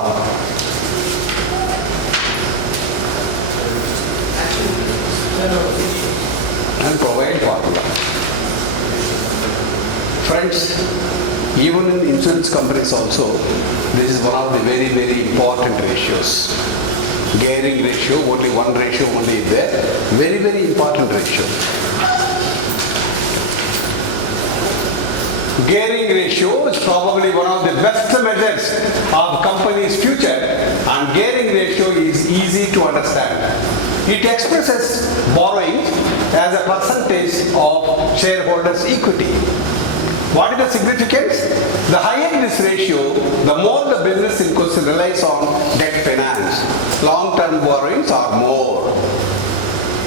And provide formula. Friends, even in insurance companies also, this is one of the very, very important ratios. Gearing ratio, only one ratio only is there. Very, very important ratio. Gearing ratio is probably one of the best measures of company's future, and gearing ratio is easy to understand. It expresses borrowing as a percentage of shareholders' equity. What is the significance? The higher this ratio, the more the business in question relies on debt finance. Long-term borrowings are more.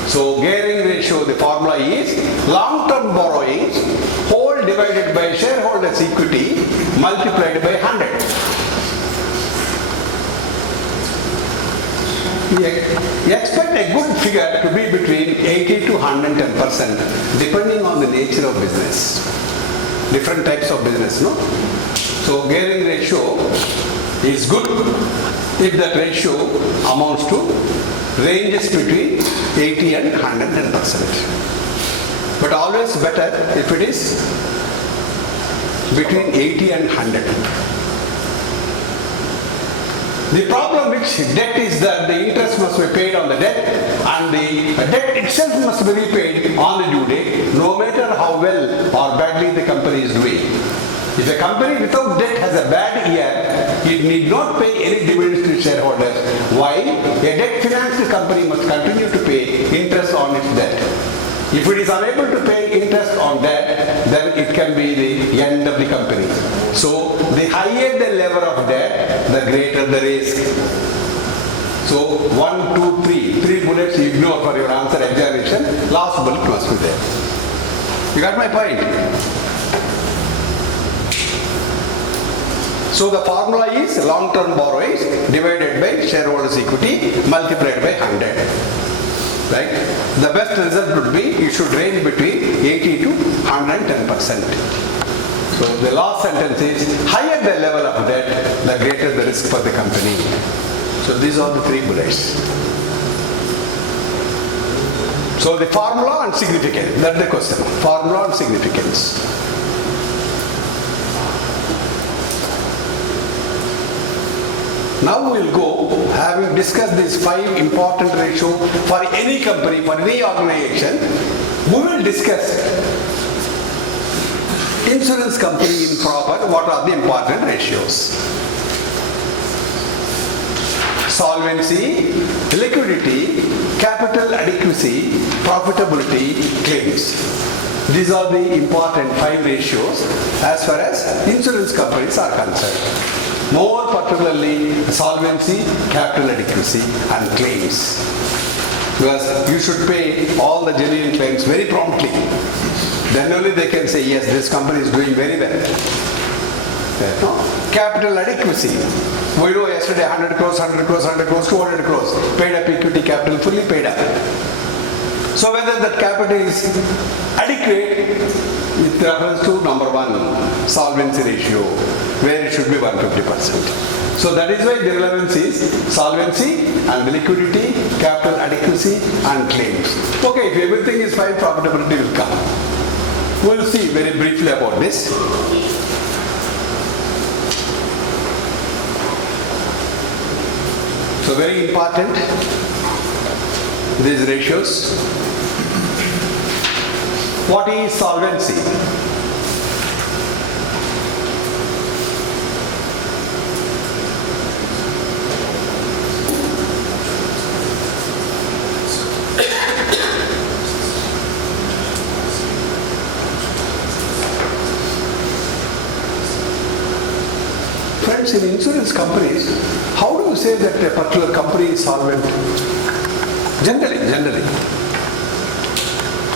So gearing ratio, the formula is long-term borrowings whole divided by shareholders' equity multiplied by 100. Expect a good figure to be between 80 to 110% depending on the nature of business. Different types of business, no? So gearing ratio is good if that ratio amounts to ranges between 80 and 110%. But always better if it is between 80 and 100. The problem which debt is that the interest must be paid on the debt and the debt itself must be repaid on the due date, no matter how well or badly the company is doing. If a company without debt has a bad year, it need not pay any dividends to shareholders, while a debt-financed company must continue to pay interest on its debt. If it is unable to pay interest on debt, then it can be the end of the company. So, the higher the level of debt, the greater the risk. So, 1, 2, 3. 3 bullets you ignore for your answer examination. Last bullet must be there. You got my point? So, the formula is long-term borrowings divided by shareholders' equity multiplied by 100. Right? The best result would be you should range between 80 to 110%. So the last sentence is higher the level of debt, the greater the risk for the company. So these are the 3 bullets. So the formula and significance, that's the question. Formula and significance. Now we will go, having discussed these 5 important ratios for any company, for any organization, we will discuss insurance company in proper, what are the important ratios. Solvency, liquidity, capital adequacy, profitability, claims. These are the important 5 ratios as far as insurance companies are concerned. More particularly solvency, capital adequacy and claims. Because you should pay all the genuine claims very promptly. Then only they can say, yes, this company is doing very well. Capital adequacy. We know yesterday 100 crores, 100 crores, 100 crores, 200 crores. Paid up equity capital, fully paid up. So whether that capital is adequate with reference to number 1, solvency ratio, where it should be 150%. So that is why the relevance is solvency and the liquidity, capital adequacy and claims. Okay, if everything is fine, profitability will come. We'll see very briefly about this. So very important, these ratios. What is solvency? Friends, in insurance companies, how do you say that a particular company is solvent? Generally.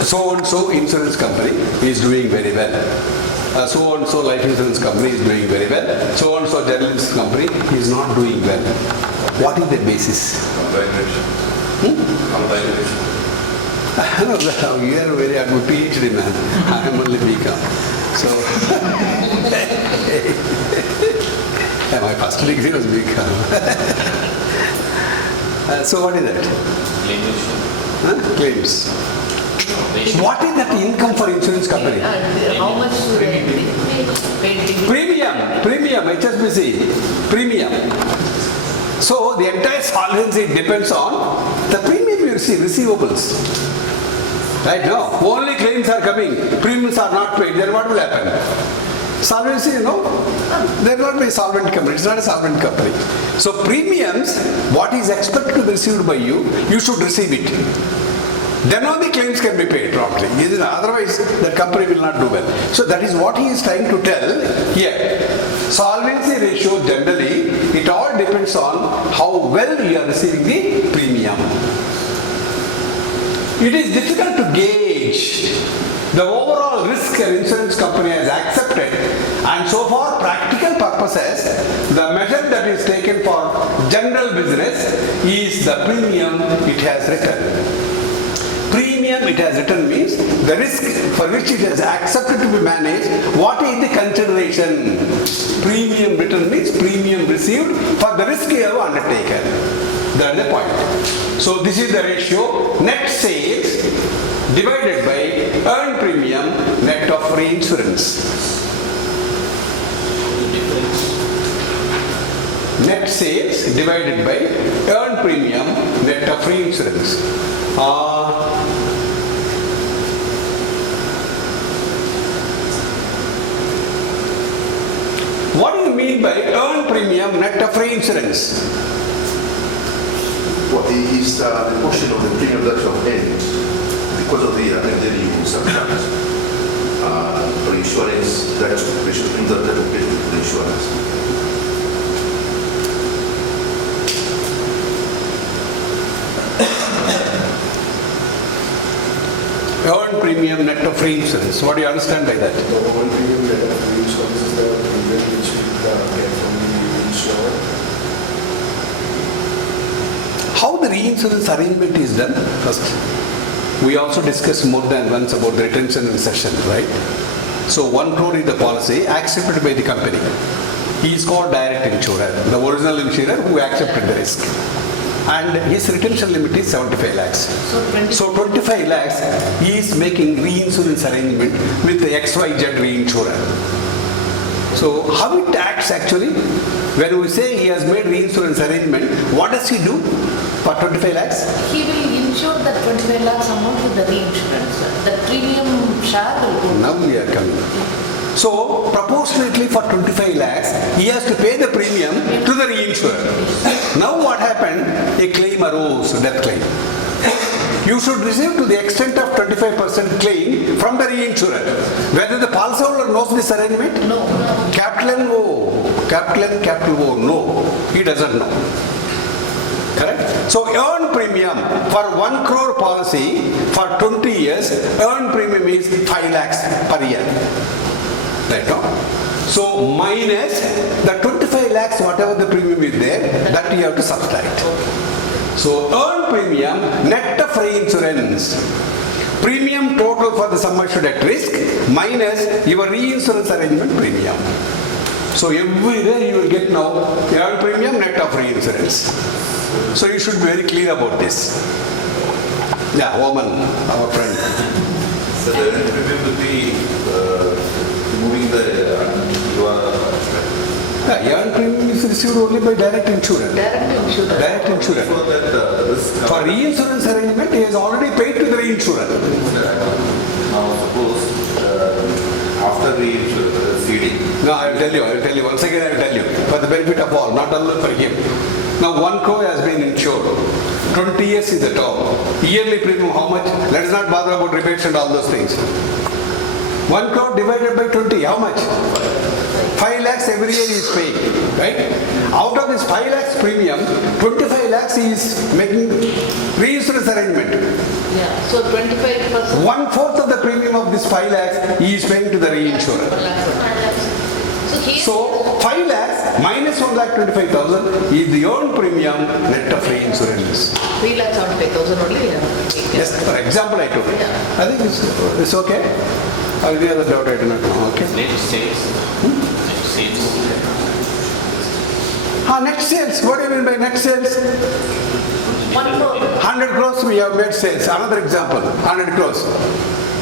So and so insurance company is doing very well. So and so life insurance company is doing very well. So and so general insurance company is not doing well. What is the basis? Combination. Combination. No, you are very good PhD man. I am only BCom. So, my first degree was BCom. So what is that? Claims. What is that income for insurance company? How much do they pay? Premium, HSBC, premium. So the entire solvency depends on the premium you receive, receivables. Right now, only claims are coming, premiums are not paid, then what will happen? Solvency, there will not be a solvent company, it's not a solvent company. So premiums, what is expected to be received by you, you should receive it. Then only claims can be paid promptly. Otherwise, the company will not do well. So that is what he is trying to tell here. Solvency ratio generally, it all depends on how well you are receiving the premium. It is difficult to gauge the overall risk an insurance company has accepted, and so for practical purposes, the measure that is taken for general business is the premium it has written. Premium it has written means the risk for which it has accepted to be managed, what is the consideration? Premium written means premium received for the risk you have undertaken. That is the point. So this is the ratio. Net sales divided by earned premium net of reinsurance. Net sales divided by earned premium net of reinsurance. What do you mean by earned premium net of reinsurance? What is the portion of the premium that you have earned because of the you subtract for insurance that you premium that you pay for insurance. Earned premium net of reinsurance. What do you understand by that? The whole premium net of reinsurance is the premium which we get from the insurer. How the reinsurance arrangement is done? First, we also discussed more than once about the retention in session, right? So 1 crore is the policy accepted by the company. He is called direct insurer, the original insurer who accepted the risk. And his retention limit is 75 lakhs. So 25 lakhs, he is making reinsurance arrangement with the XYZ reinsurer. So how it acts actually? When we say he has made reinsurance arrangement, what does he do for 25 lakhs? He will insure that 25 lakhs amount with the reinsurance. The premium share will go. Now we are coming. So proportionately for 25 lakhs, he has to pay the premium to the reinsurer. Now what happened? A claim arose, death claim. You should receive to the extent of 25% claim from the reinsurer. Whether the policyholder knows this arrangement? No. Capital N, O. Capital N, capital O. No. He doesn't know. Correct? So earned premium for 1 crore policy for 20 years, earned premium is 5 lakhs per year. Right, no? So minus the 25 lakhs, whatever the premium is there, that you have to subtract. So earned premium net of reinsurance. Premium total for the sum assured at risk minus your reinsurance arrangement premium. So every day you will get now earned premium net of reinsurance. So you should be very clear about this. Yeah, Oman, our friend. So the earned premium will be moving the Earned premium is received only by direct insurer. Direct insurance. Direct insurer. so that risk For reinsurance arrangement, he has already paid to the reinsurer. now suppose after the seeding. No, I will tell you. Once again, I will tell you. For the benefit of all, not only for him. Now, 1 crore has been insured. 20 years is the term. Yearly premium, how much? Let us not bother about rebates and all those things. 1 crore divided by 20, how much? 5 lakhs every year he is paying, right? Out of this 5 lakhs premium, 25 lakhs he is making reinsurance arrangement. Yeah, so 25%. 1/4 of the premium of this 5 lakhs he is paying to the reinsurer. So he So 5 lakhs minus 1,25,000 is the earned premium net of reinsurance. 3,75,000 only. Yes, for example I took. I think it's okay. Or the other doubt I do not know. Okay. Net sales. Net sales. Net sales. What do you mean by net sales? 1 crore. 100 crores we have made sales. Another example, 100 crores.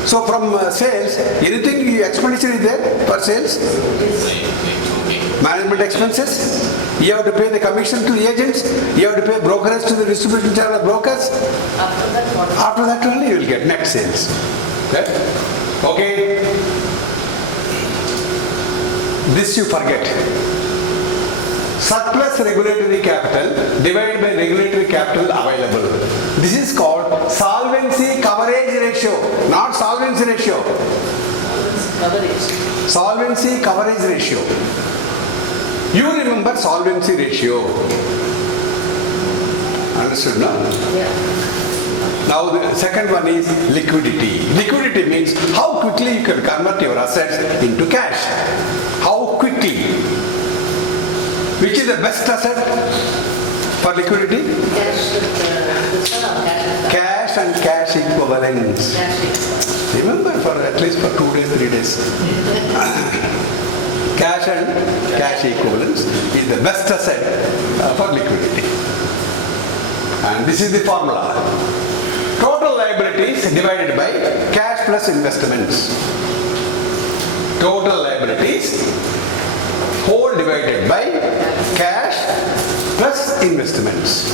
So from sales, anything expenditure is there for sales? Management expenses. You have to pay the commission to the agents. You have to pay brokerage to the distribution channel brokers. After that, what? After that only you will get net sales. Okay. This you forget. Surplus regulatory capital divided by regulatory capital available. This is called solvency coverage ratio, not solvency ratio. Coverage. Solvency coverage ratio. You remember solvency ratio. Understood, no? Yeah. Now the second one is liquidity. Liquidity means how quickly you can convert your assets into cash. How quickly? Which is the best asset for liquidity? Cash, this one or cash? Cash and cash equivalents. Cash. Remember for at least for 2 days, 3 days. Cash and cash equivalents is the best asset for liquidity. And this is the formula. Total liabilities divided by cash plus investments. Total liabilities whole divided by cash plus investments.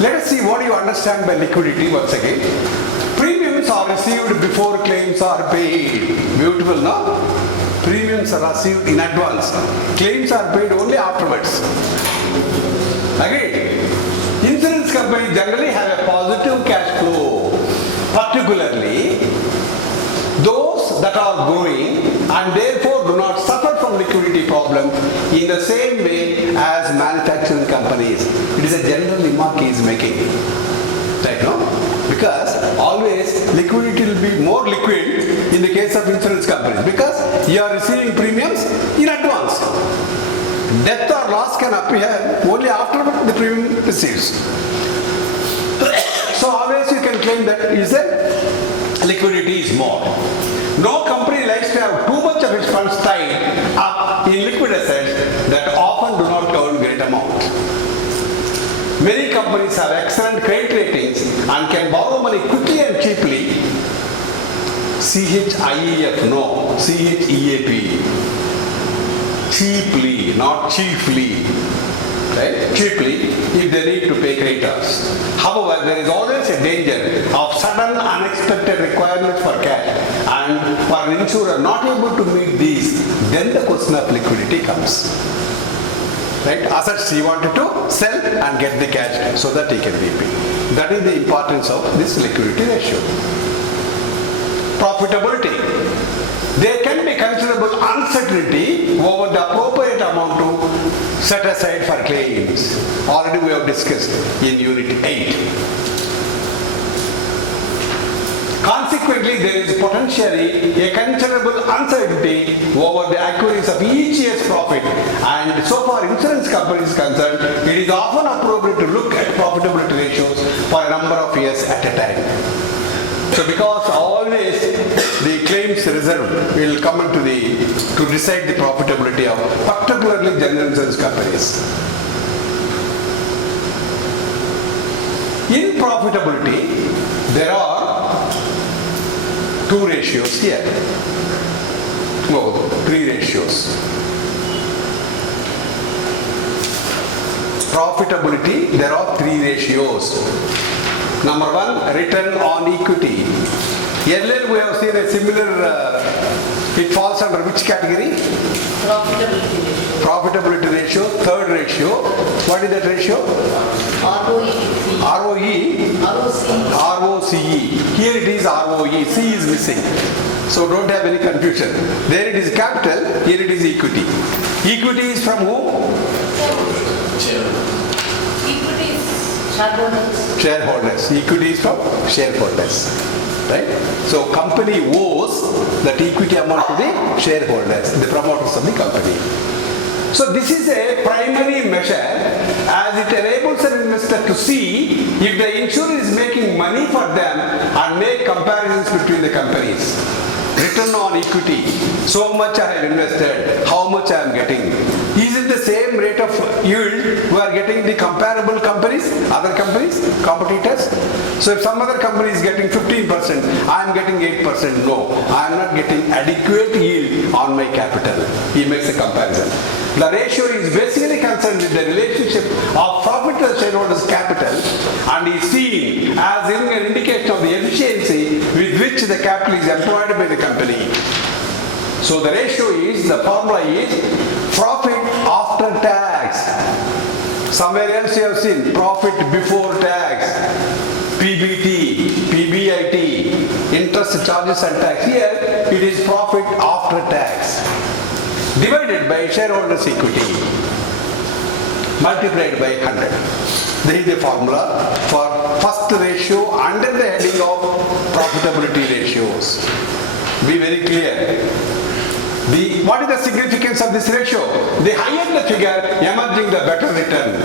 Let us see what you understand by liquidity once again. Premiums are received before claims are paid. Beautiful, no? Premiums are received in advance. Claims are paid only afterwards. Agreed? Insurance companies generally have a positive cash flow, particularly those that are growing and therefore do not suffer from liquidity problem in the same way as manufacturing companies. It is a general remark he is making. Right, no? Because always liquidity will be more liquid in the case of insurance companies because you are receiving premiums in advance. Death or loss can appear only after the premium receives. So always you can claim that is a liquidity is more. No company likes to have too much of its funds tied up in liquid assets that often do not earn great amount. Many companies have excellent credit ratings and can borrow money quickly and cheaply. CHIEF, no, CHEAP. Cheaply, not chiefly. Right? Cheaply, if they need to pay creditors. However, there is always a danger of sudden unexpected requirements for cash, and for an insurer not able to meet these, then the question of liquidity comes. Right? Assets he wanted to sell and get the cash so that he can be paid. That is the importance of this liquidity ratio. Profitability. There can be considerable uncertainty over the appropriate amount to set aside for claims. Already we have discussed in Unit 8. Consequently, there is potentially a considerable uncertainty over the accuracy of each year's profit, and so far insurance companies concerned, it is often appropriate to look at profitability ratios for a number of years at a time. So because always the claims reserve will come into to decide the profitability of particularly general insurance companies. In profitability, there are two ratios here. No, three ratios. Profitability, there are three ratios. Number one, return on equity. Earlier we have seen a similar, it falls under which category? Profitability ratio. Profitability ratio, third ratio. What is that ratio? ROE. ROCE. Here it is ROE. C is missing. So don't have any confusion. There it is capital, here it is equity. Equity is from whom? Equity is shareholders. Shareholders. Equity is from shareholders. Right? So company owes that equity amount to the shareholders, the promoters of the company. So this is a primary measure as it enables an investor to see if the insurer is making money for them and make comparisons between the companies. Return on equity, so much I have invested, how much I am getting. Is it the same rate of yield we are getting the comparable companies, other companies, competitors? So if some other company is getting 15%, I am getting 8%, no, I am not getting adequate yield on my capital. He makes a comparison. The ratio is basically concerned with the relationship of profit to shareholders' capital and is seen as giving an indication of the efficiency with which the capital is employed by the company. So the ratio is, the formula is profit after tax. Somewhere else you have seen profit before tax, PBT, PBIT, interest, charges and tax. Here it is profit after tax, divided by shareholders' equity, multiplied by 100. This is the formula for first ratio under the heading of profitability ratios. Be very clear. What is the significance of this ratio? The higher the figure, emerging the better return.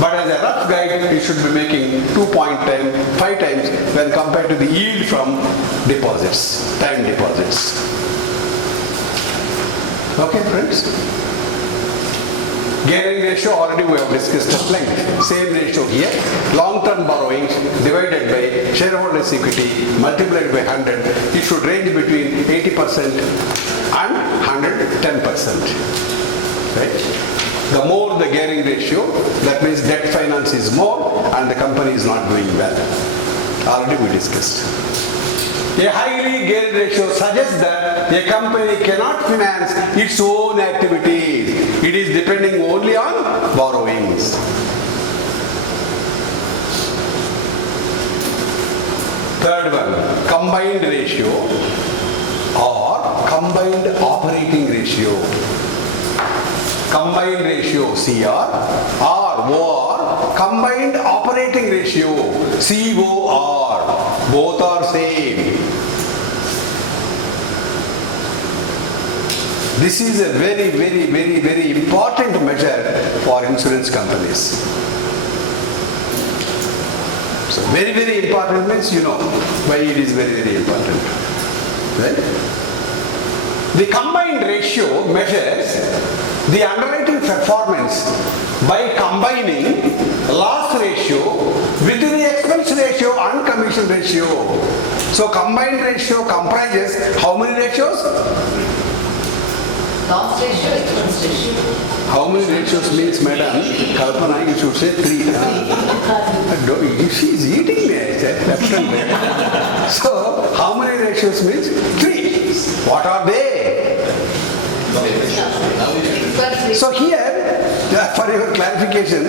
But as a rough guide, you should be making 2.5 times when compared to the yield from deposits, time deposits. Okay, friends? Gearing ratio already we have discussed at length. Same ratio here. Long-term borrowings divided by shareholders' equity multiplied by 100. It should range between 80% and 110%. Right? The more the gearing ratio, that means debt finance is more and the company is not doing well. Already we discussed. A highly geared ratio suggests that a company cannot finance its own activities. It is depending only on borrowings. Third one, combined ratio or combined operating ratio. Combined ratio CR or OR, combined operating ratio COR. Both are same. This is a very important measure for insurance companies. So very important means you know why it is very important. Right? The combined ratio measures the underwriting performance by combining loss ratio with the expense ratio and commission ratio. So combined ratio comprises how many ratios? Loss ratio, expense ratio. How many ratios means, madam? Kalpana, you should say 3. She is eating me, I said, left and right. So, how many ratios means? 3. What are they? So here, for your clarification,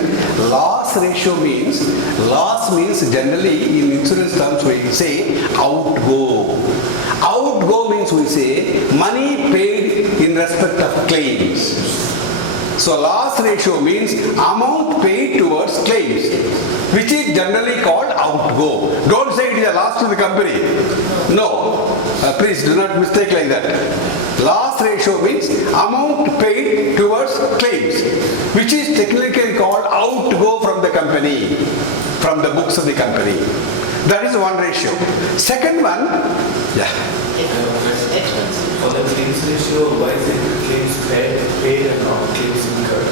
loss ratio means generally in insurance terms we say outgo. Outgo means we say money paid in respect of claims. So loss ratio means amount paid towards claims, which is generally called outgo. Don't say it is a loss to the company. No, please do not mistake like that. Loss ratio means amount paid towards claims, which is technically called outgo from the company, from the books of the company. That is one ratio. Second one, For the claims ratio, why is it claims paid and not claims incurred?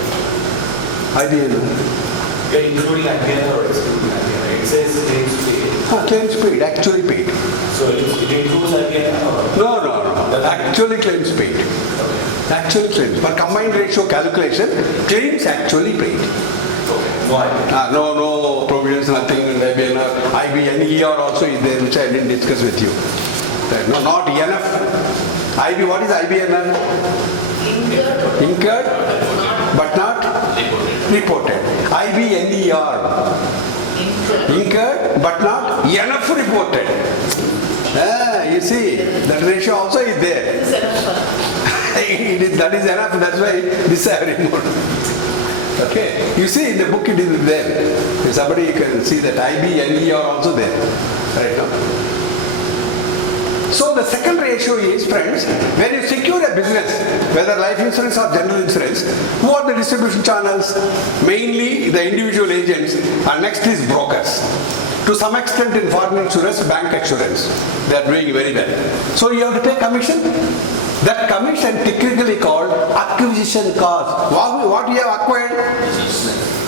Including IPR or excluding IPR? It says claims paid. Claims paid, actually paid. So it includes IPR or? No. Actually claims paid. Actually claims. For combined ratio calculation, claims actually paid. Why? No provisions, nothing in IBNR. IBNER also is there, which I didn't discuss with you. No, not enough. What is IBNR? Incurred, but not reported. IBNER. Incurred, but not enough reported. You see, that ratio also is there. That is enough, that's why this I have removed. Okay, you see in the book it is there. If somebody can see that IBNE are also there right now. So the second ratio is, friends, when you secure a business, whether life insurance or general insurance, who are the distribution channels? Mainly the individual agents, and next is brokers. To some extent in foreign insurance, bank assurance, they are doing very well. So you have to pay commission. That commission technically called acquisition cost. What you have acquired?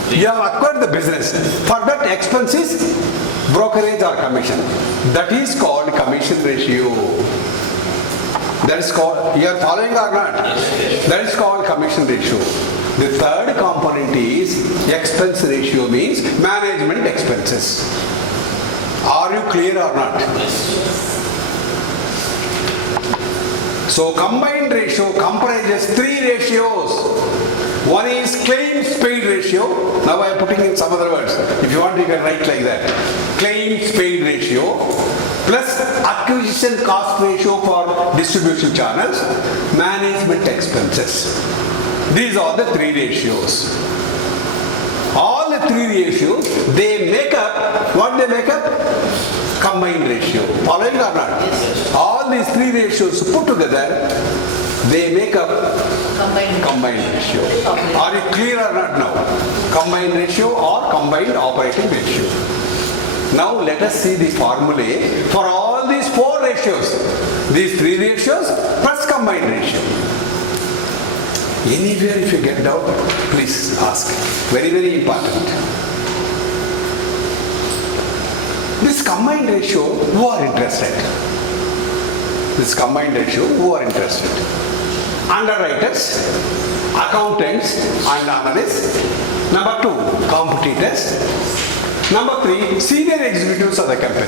You have acquired the business. For that expense is brokerage or commission. That is called commission ratio. That is called, you are following or not? That is called commission ratio. The third component is expense ratio, means management expenses. Are you clear or not? So combined ratio comprises 3 ratios. One is claims paid ratio. Now I am putting in some other words. If you want, you can write like that. Claims paid ratio plus acquisition cost ratio for distribution channels, management expenses. These are the 3 ratios. All the 3 ratios, they make up, what they make up? Combined ratio. Following or not? Yes, all these 3 ratios put together, they make up combined ratio. Are you clear or not now? Combined ratio or combined operating ratio. Now let us see the formulae for all these 4 ratios. These 3 ratios plus combined ratio. Anywhere if you get doubt, please ask. Very, very important. This combined ratio, who are interested? This combined ratio, who are interested? Underwriters, accountants and analysts. Number 2, competitors. Number 3, senior executives of the company.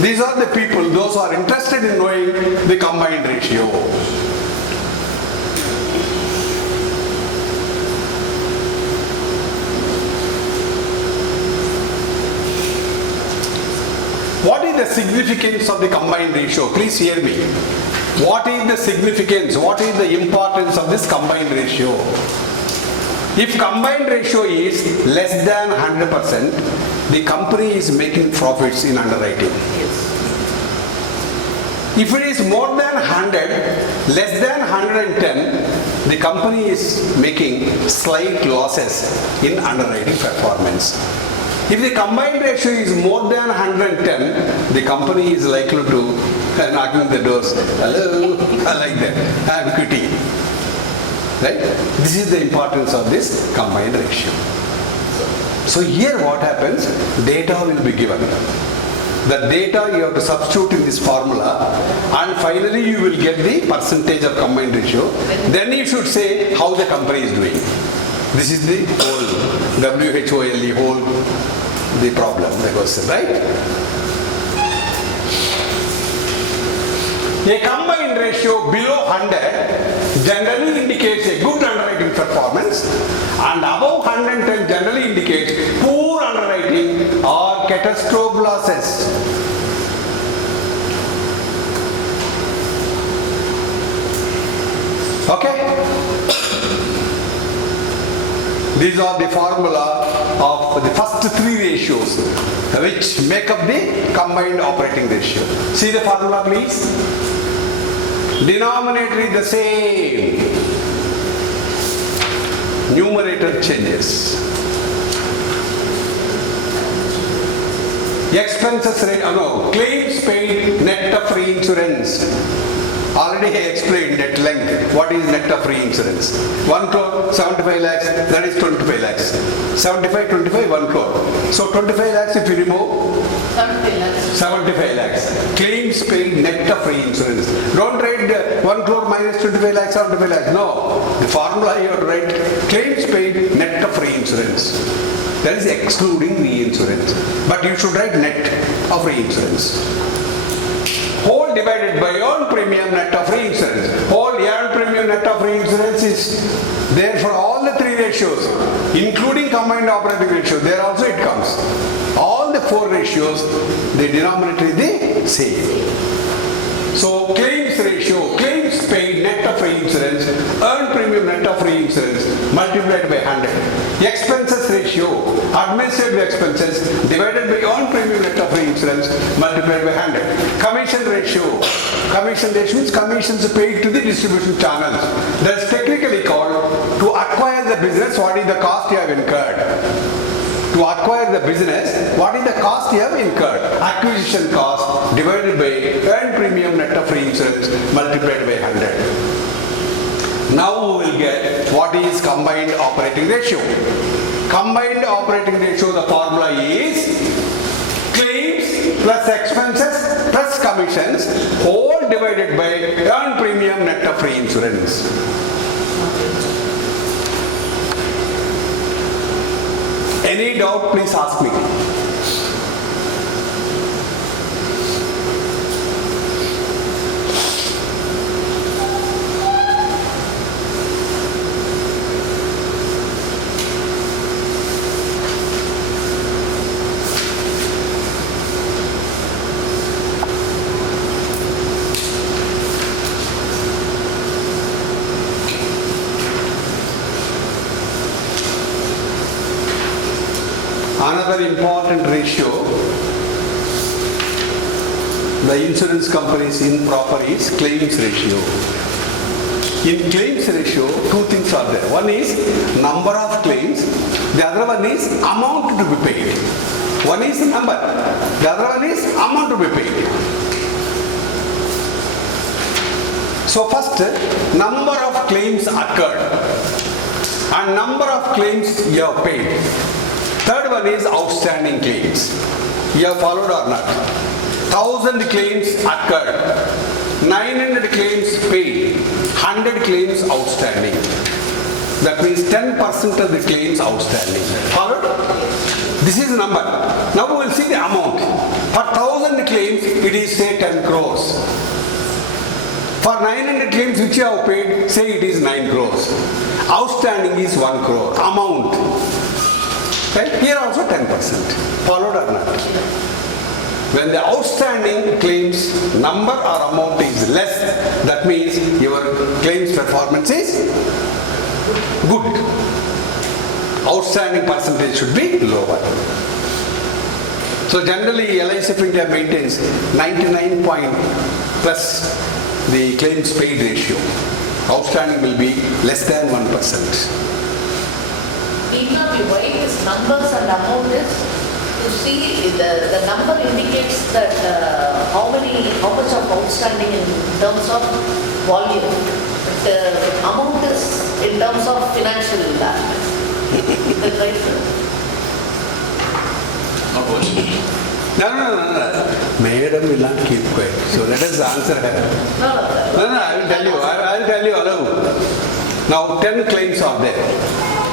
These are the people, those who are interested in knowing the combined ratio. What is the significance of the combined ratio? Please hear me. What is the significance? What is the importance of this combined ratio? If combined ratio is less than 100%, the company is making profits in underwriting. If it is more than 100, less than 110, the company is making slight losses in underwriting performance. If the combined ratio is more than 110, the company is likely to knocking the doors. Hello, like that. Have equity. Right? This is the importance of this combined ratio. So here what happens? Data will be given. The data you have to substitute in this formula, and finally you will get the percentage of combined ratio. Then you should say how the company is doing. This is the whole WHOLE, whole the problem, the question, right? A combined ratio below 100 generally indicates a good underwriting performance, and above 110 generally indicates poor underwriting or catastrophe losses. Okay? These are the formula of the first 3 ratios which make up the combined operating ratio. See the formula, please. Denominator is the same. Numerator changes. Expenses rate, claims paid net of reinsurance. Already I explained at length what is net of reinsurance. 1 crore, 75 lakhs, that is 25 lakhs. 75, 25, 1 crore. So 25 lakhs if you remove, 75 lakhs. 75 lakhs. Claims paid net of reinsurance. Don't write 1 crore minus 25 lakhs, 75 lakhs. No. The formula you have to write claims paid net of reinsurance. That is excluding reinsurance. But you should write net of reinsurance. Whole divided by earned premium net of reinsurance. Whole earned premium net of reinsurance is there for all the 3 ratios, including combined operating ratio. There also it comes. All the 4 ratios, the denominator is the same. So claims ratio, claims paid net of reinsurance, earned premium net of reinsurance multiplied by 100. Expenses ratio, administrative expenses divided by earned premium net of reinsurance multiplied by 100. Commission ratio means commissions paid to the distribution channels. That is technically called to acquire the business, what is the cost you have incurred. To acquire the business, what is the cost you have incurred? Acquisition cost divided by earned premium net of reinsurance multiplied by 100. Now we will get what is combined operating ratio. Combined operating ratio, the formula is claims plus expenses plus commissions whole divided by earned premium net of reinsurance. Any doubt, please ask me. Another important ratio the insurance companies improper is claims ratio. In claims ratio, 2 things are there. One is number of claims, the other one is amount to be paid. One is number, the other one is amount to be paid. So first, number of claims occurred and number of claims you have paid. Third one is outstanding claims. You have followed or not? 1000 claims occurred, 900 claims paid, 100 claims outstanding. That means 10% of the claims outstanding. Followed? This is number. Now we will see the amount. For 1000 claims, it is say 10 crores. For 900 claims which you have paid, say it is 9 crores. Outstanding is 1 crore. Amount. Right? Here also 10%. Followed or not? When the outstanding claims number or amount is less, that means your claims performance is good. Outstanding percentage should be lower. So generally LIC of India maintains 99 point plus the claims paid ratio. Outstanding will be less than 1%. Even why this numbers and amount is, you see the number indicates that how much of outstanding in terms of volume. The amount is in terms of financial aspects. Is that right, sir? Not only. No. Madam will not keep quiet. So let us answer her. No. No, I will tell you. I will tell you alone. Now 10 claims are there.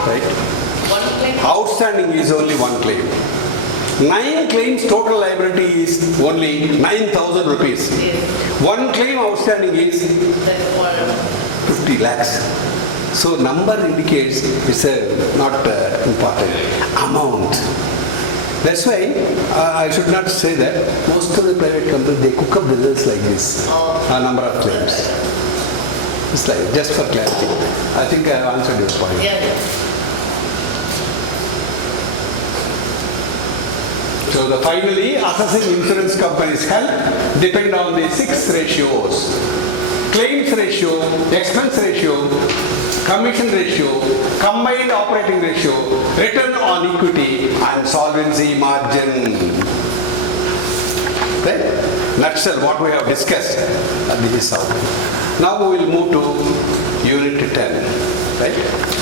Right? One claim. Outstanding is only one claim. 9 claims total liability is only 9,000 rupees. Yes. One claim outstanding is That one. 50 lakhs. So number indicates it's not important. Amount. That's why I should not say that most of the private companies, they cook up the results like this. A number of claims. It's like, just for clarity. I think I have answered your point. Yeah. So finally, assessing insurance companies' health depend on the 6 ratios. Claims ratio, expense ratio, commission ratio, combined operating ratio, return on equity and solvency margin. Right? Nutshell what we have discussed. This is how. Now we will move to unit 10. Right?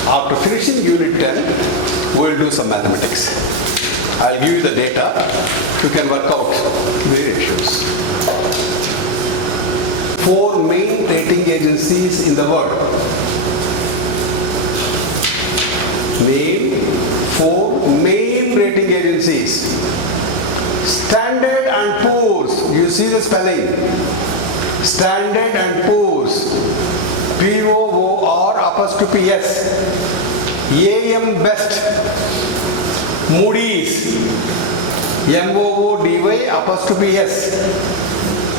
After finishing unit 10, we will do some mathematics. I'll give you the data. You can work out the ratios. 4 main rating agencies in the world. Name 4 main rating agencies. Standard and Poor's. You see the spelling. Standard and Poor's. P-O-O-R''S. AM Best. Moody's. M-O-O-D-Y''S.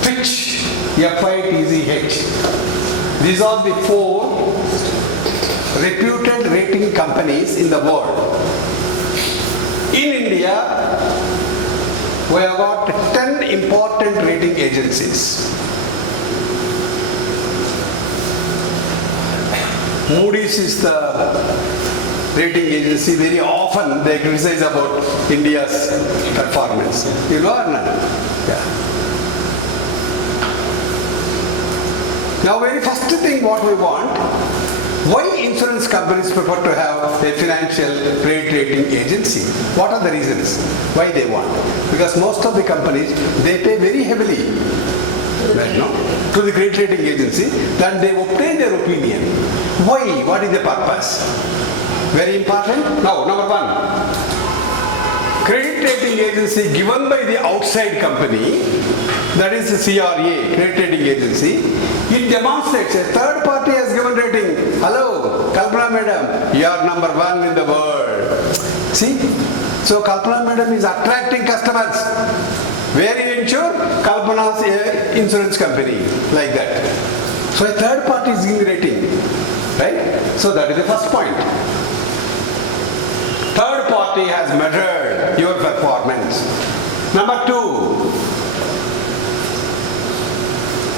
Fitch. F-I-T-C-H. These are the 4 reputed rating companies in the world. In India, we have got 10 important rating agencies. Moody's is the rating agency. Very often they criticize about India's performance. You know or not? Yeah. Now, very first thing what we want, why insurance companies prefer to have a financial credit rating agency? What are the reasons why they want? Because most of the companies, they pay very heavily to the credit rating agency, then they obtain their opinion. Why? What is the purpose? Very important. Now, number 1, credit rating agency given by the outside company, that is the CRA, credit rating agency, it demonstrates a third party has given rating. Hello, Kalpana madam, you are number 1 in the world. See? So Kalpana madam is attracting customers. Where you insure? Kalpana's insurance company, like that. So a third party is giving rating. Right? So that is the first point. Third party has measured your performance. Number 2,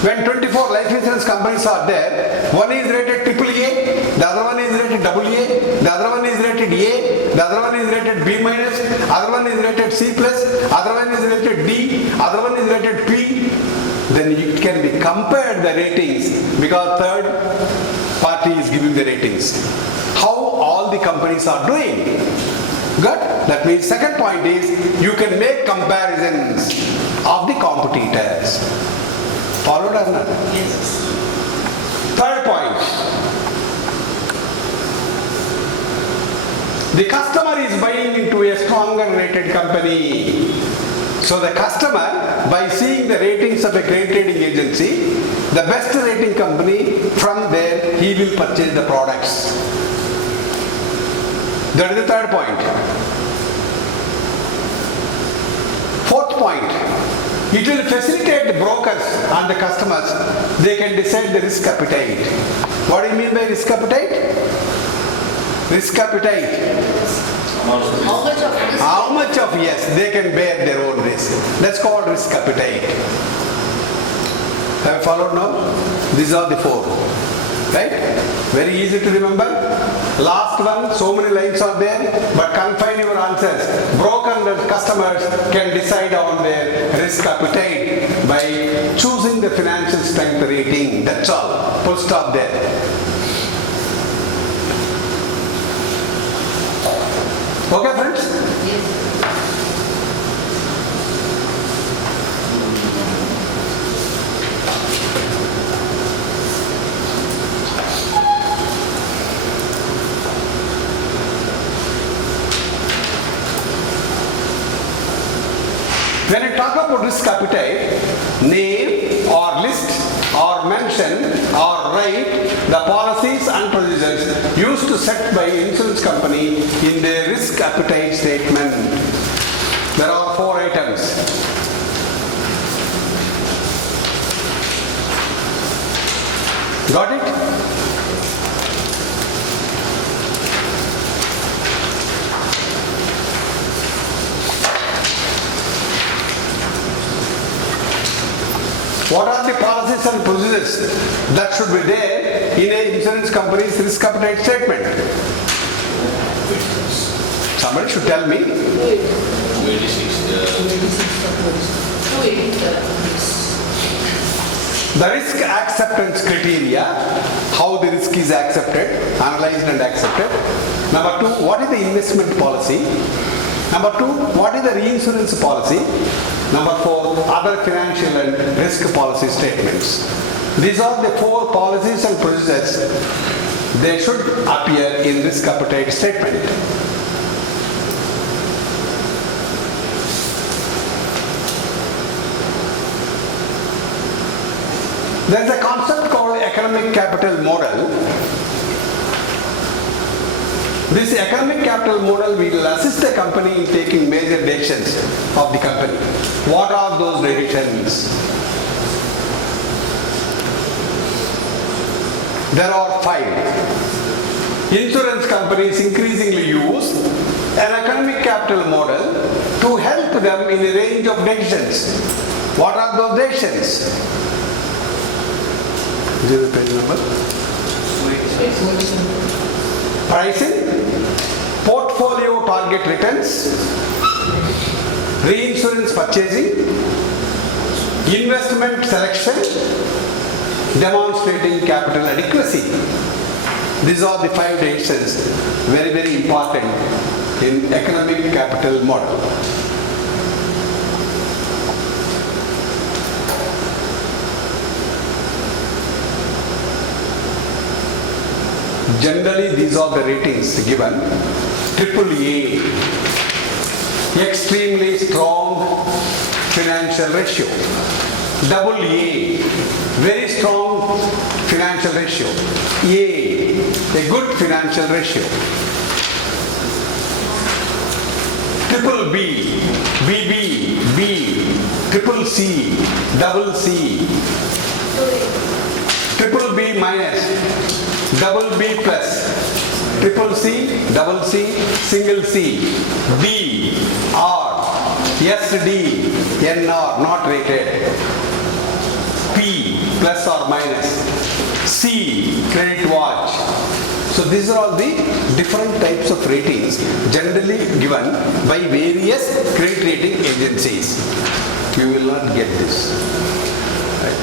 when 24 life insurance companies are there, one is rated AAA, the other one is rated AA, the other one is rated A, the other one is rated B-, other one is rated C+, other one is rated D, other one is rated P. Then it can be compared the ratings because third party is giving the ratings. How all the companies are doing. Good? That means second point is you can make comparisons of the competitors. Followed or not? Yes. Third point. The customer is buying into a stronger rated company. So the customer, by seeing the ratings of a credit rating agency, the best rating company, from there he will purchase the products. That is the third point. Fourth point, it will facilitate the brokers and the customers. They can decide the risk appetite. What do you mean by risk appetite? Risk appetite. How much of this? How much of, yes, they can bear their own risk. That's called risk appetite. Have you followed now? These are the four. Right? Very easy to remember. Last one, so many lines are there, but confine your answers. Broker and customers can decide on their risk appetite by choosing the financial strength rating. That's all. Full stop there. Okay, friends? Yes. When you talk about risk appetite, name or list or mention or write the policies and procedures used to set by insurance company in their risk appetite statement. There are 4 items. Got it? What are the policies and procedures that should be there in an insurance company's risk appetite statement? Somebody should tell me. 287. The risk acceptance criteria, how the risk is accepted, analyzed and accepted. Number 2, what is the investment policy? Number 2, what is the reinsurance policy? Number 4, other financial and risk policy statements. These are the 4 policies and procedures. They should appear in risk appetite statement. There is a concept called economic capital model. This economic capital model will assist the company in taking major decisions of the company. What are those decisions? There are 5. Insurance companies increasingly use an economic capital model to help them in a range of decisions. What are those decisions? Is it the page number? Pricing, portfolio target returns, reinsurance purchasing, investment selection, demonstrating capital adequacy. These are the 5 decisions, very, very important in economic capital model. Generally, these are the ratings given. AAA, extremely strong financial ratio. AA, very strong financial ratio. A good financial ratio. Triple B, BB, B, triple C, double C, triple B minus, double B plus, triple C, double C, single C, D, R, SD, NR, not rated, P, plus or minus, C, credit watch. So these are all the different types of ratings generally given by various credit rating agencies. You will not get this. Right?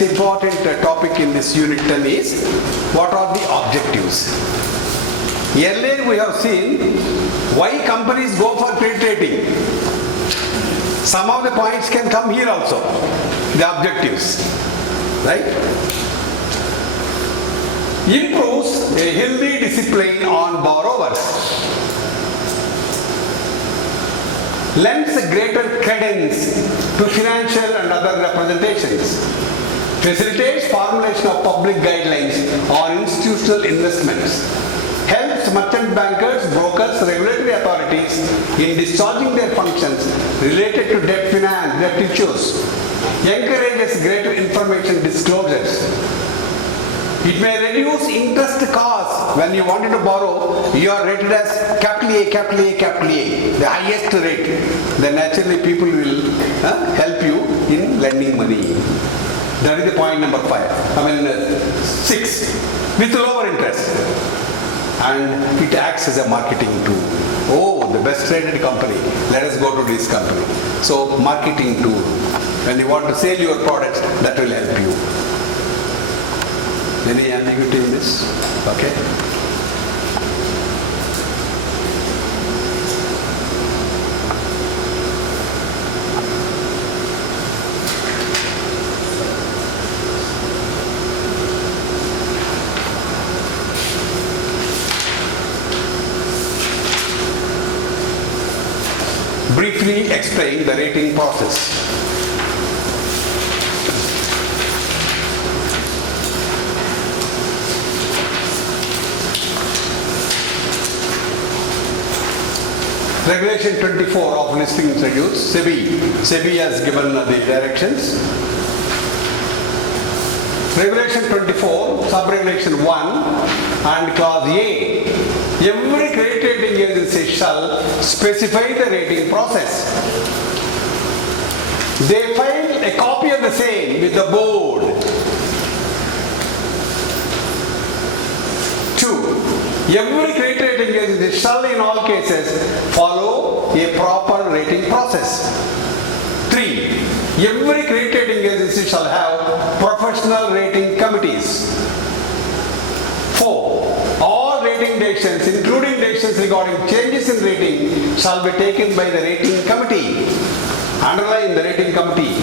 next important topic in this unit 10 is what are the objectives. Earlier we have seen why companies go for credit rating. Some of the points can come here also, the objectives, right? Improves a healthy discipline on borrowers. Lends a greater credence to financial and other representations. Facilitates formulation of public guidelines on institutional investments. Helps merchant bankers, brokers, regulatory authorities in discharging their functions related to debt finance, debt issues. Encourages greater information disclosures. It may reduce interest costs. When you wanted to borrow, you are rated as capital A, capital A, capital A, the highest rate. Then naturally people will help you in lending money. That is the point number 6, with lower interest. And it acts as a marketing tool. Oh, the best rated company, let us go to this company. So marketing tool. When you want to sell your products, that will help you. Any ambiguity in this? Okay. Briefly explain the rating process. Regulation 24 of listing introduced, SEBI has given the directions. Regulation 24, sub-regulation 1 and clause A. Every credit rating agency shall specify the rating process. They file a copy of the same with the board. 2. Every credit rating agency shall in all cases follow a proper rating process. 3. Every credit rating agency shall have professional rating committees. 4. All rating decisions, including decisions regarding changes in rating, shall be taken by the rating committee. Underline the rating committee.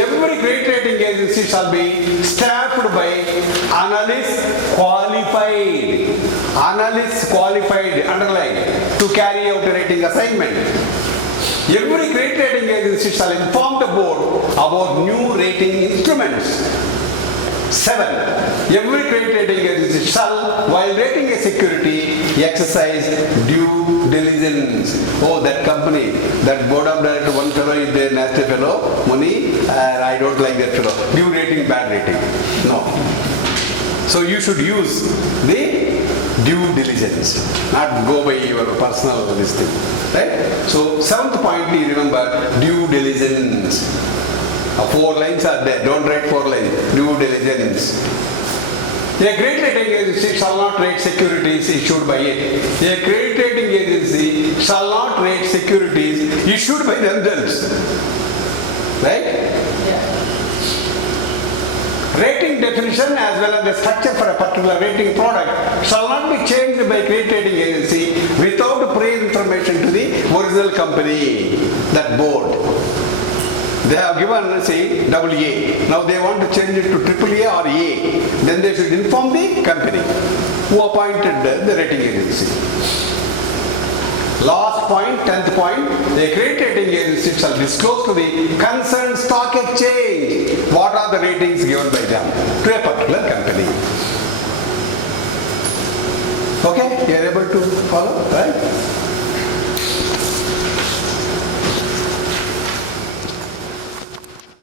Every credit rating agency shall be staffed by analysts qualified, underline, to carry out a rating assignment. Every credit rating agency shall inform the board about new rating instruments. 7. Every credit rating agency shall, while rating a security, exercise due diligence. Oh, that company, that board of directors, one fellow is there, nasty fellow, money, I don't like that fellow. Due rating, bad rating. No. So you should use the due diligence, not go by your personal listing. Right? So 7th point, you remember, due diligence. 4 lines are there, don't write 4 lines, due diligence. A credit rating agency shall not rate securities issued by it. A credit rating agency shall not rate securities issued by themselves. Right? Yeah. Rating definition as well as the structure for a particular rating product shall not be changed by credit rating agency without prior information to the original company, that board. They have given, say, AA. Now they want to change it to AAA or A. Then they should inform the company who appointed the rating agency. Last point, 10th point, the credit rating agency shall disclose to the concerned stock exchange what are the ratings given by them to a particular company. Okay, you are able to follow, right?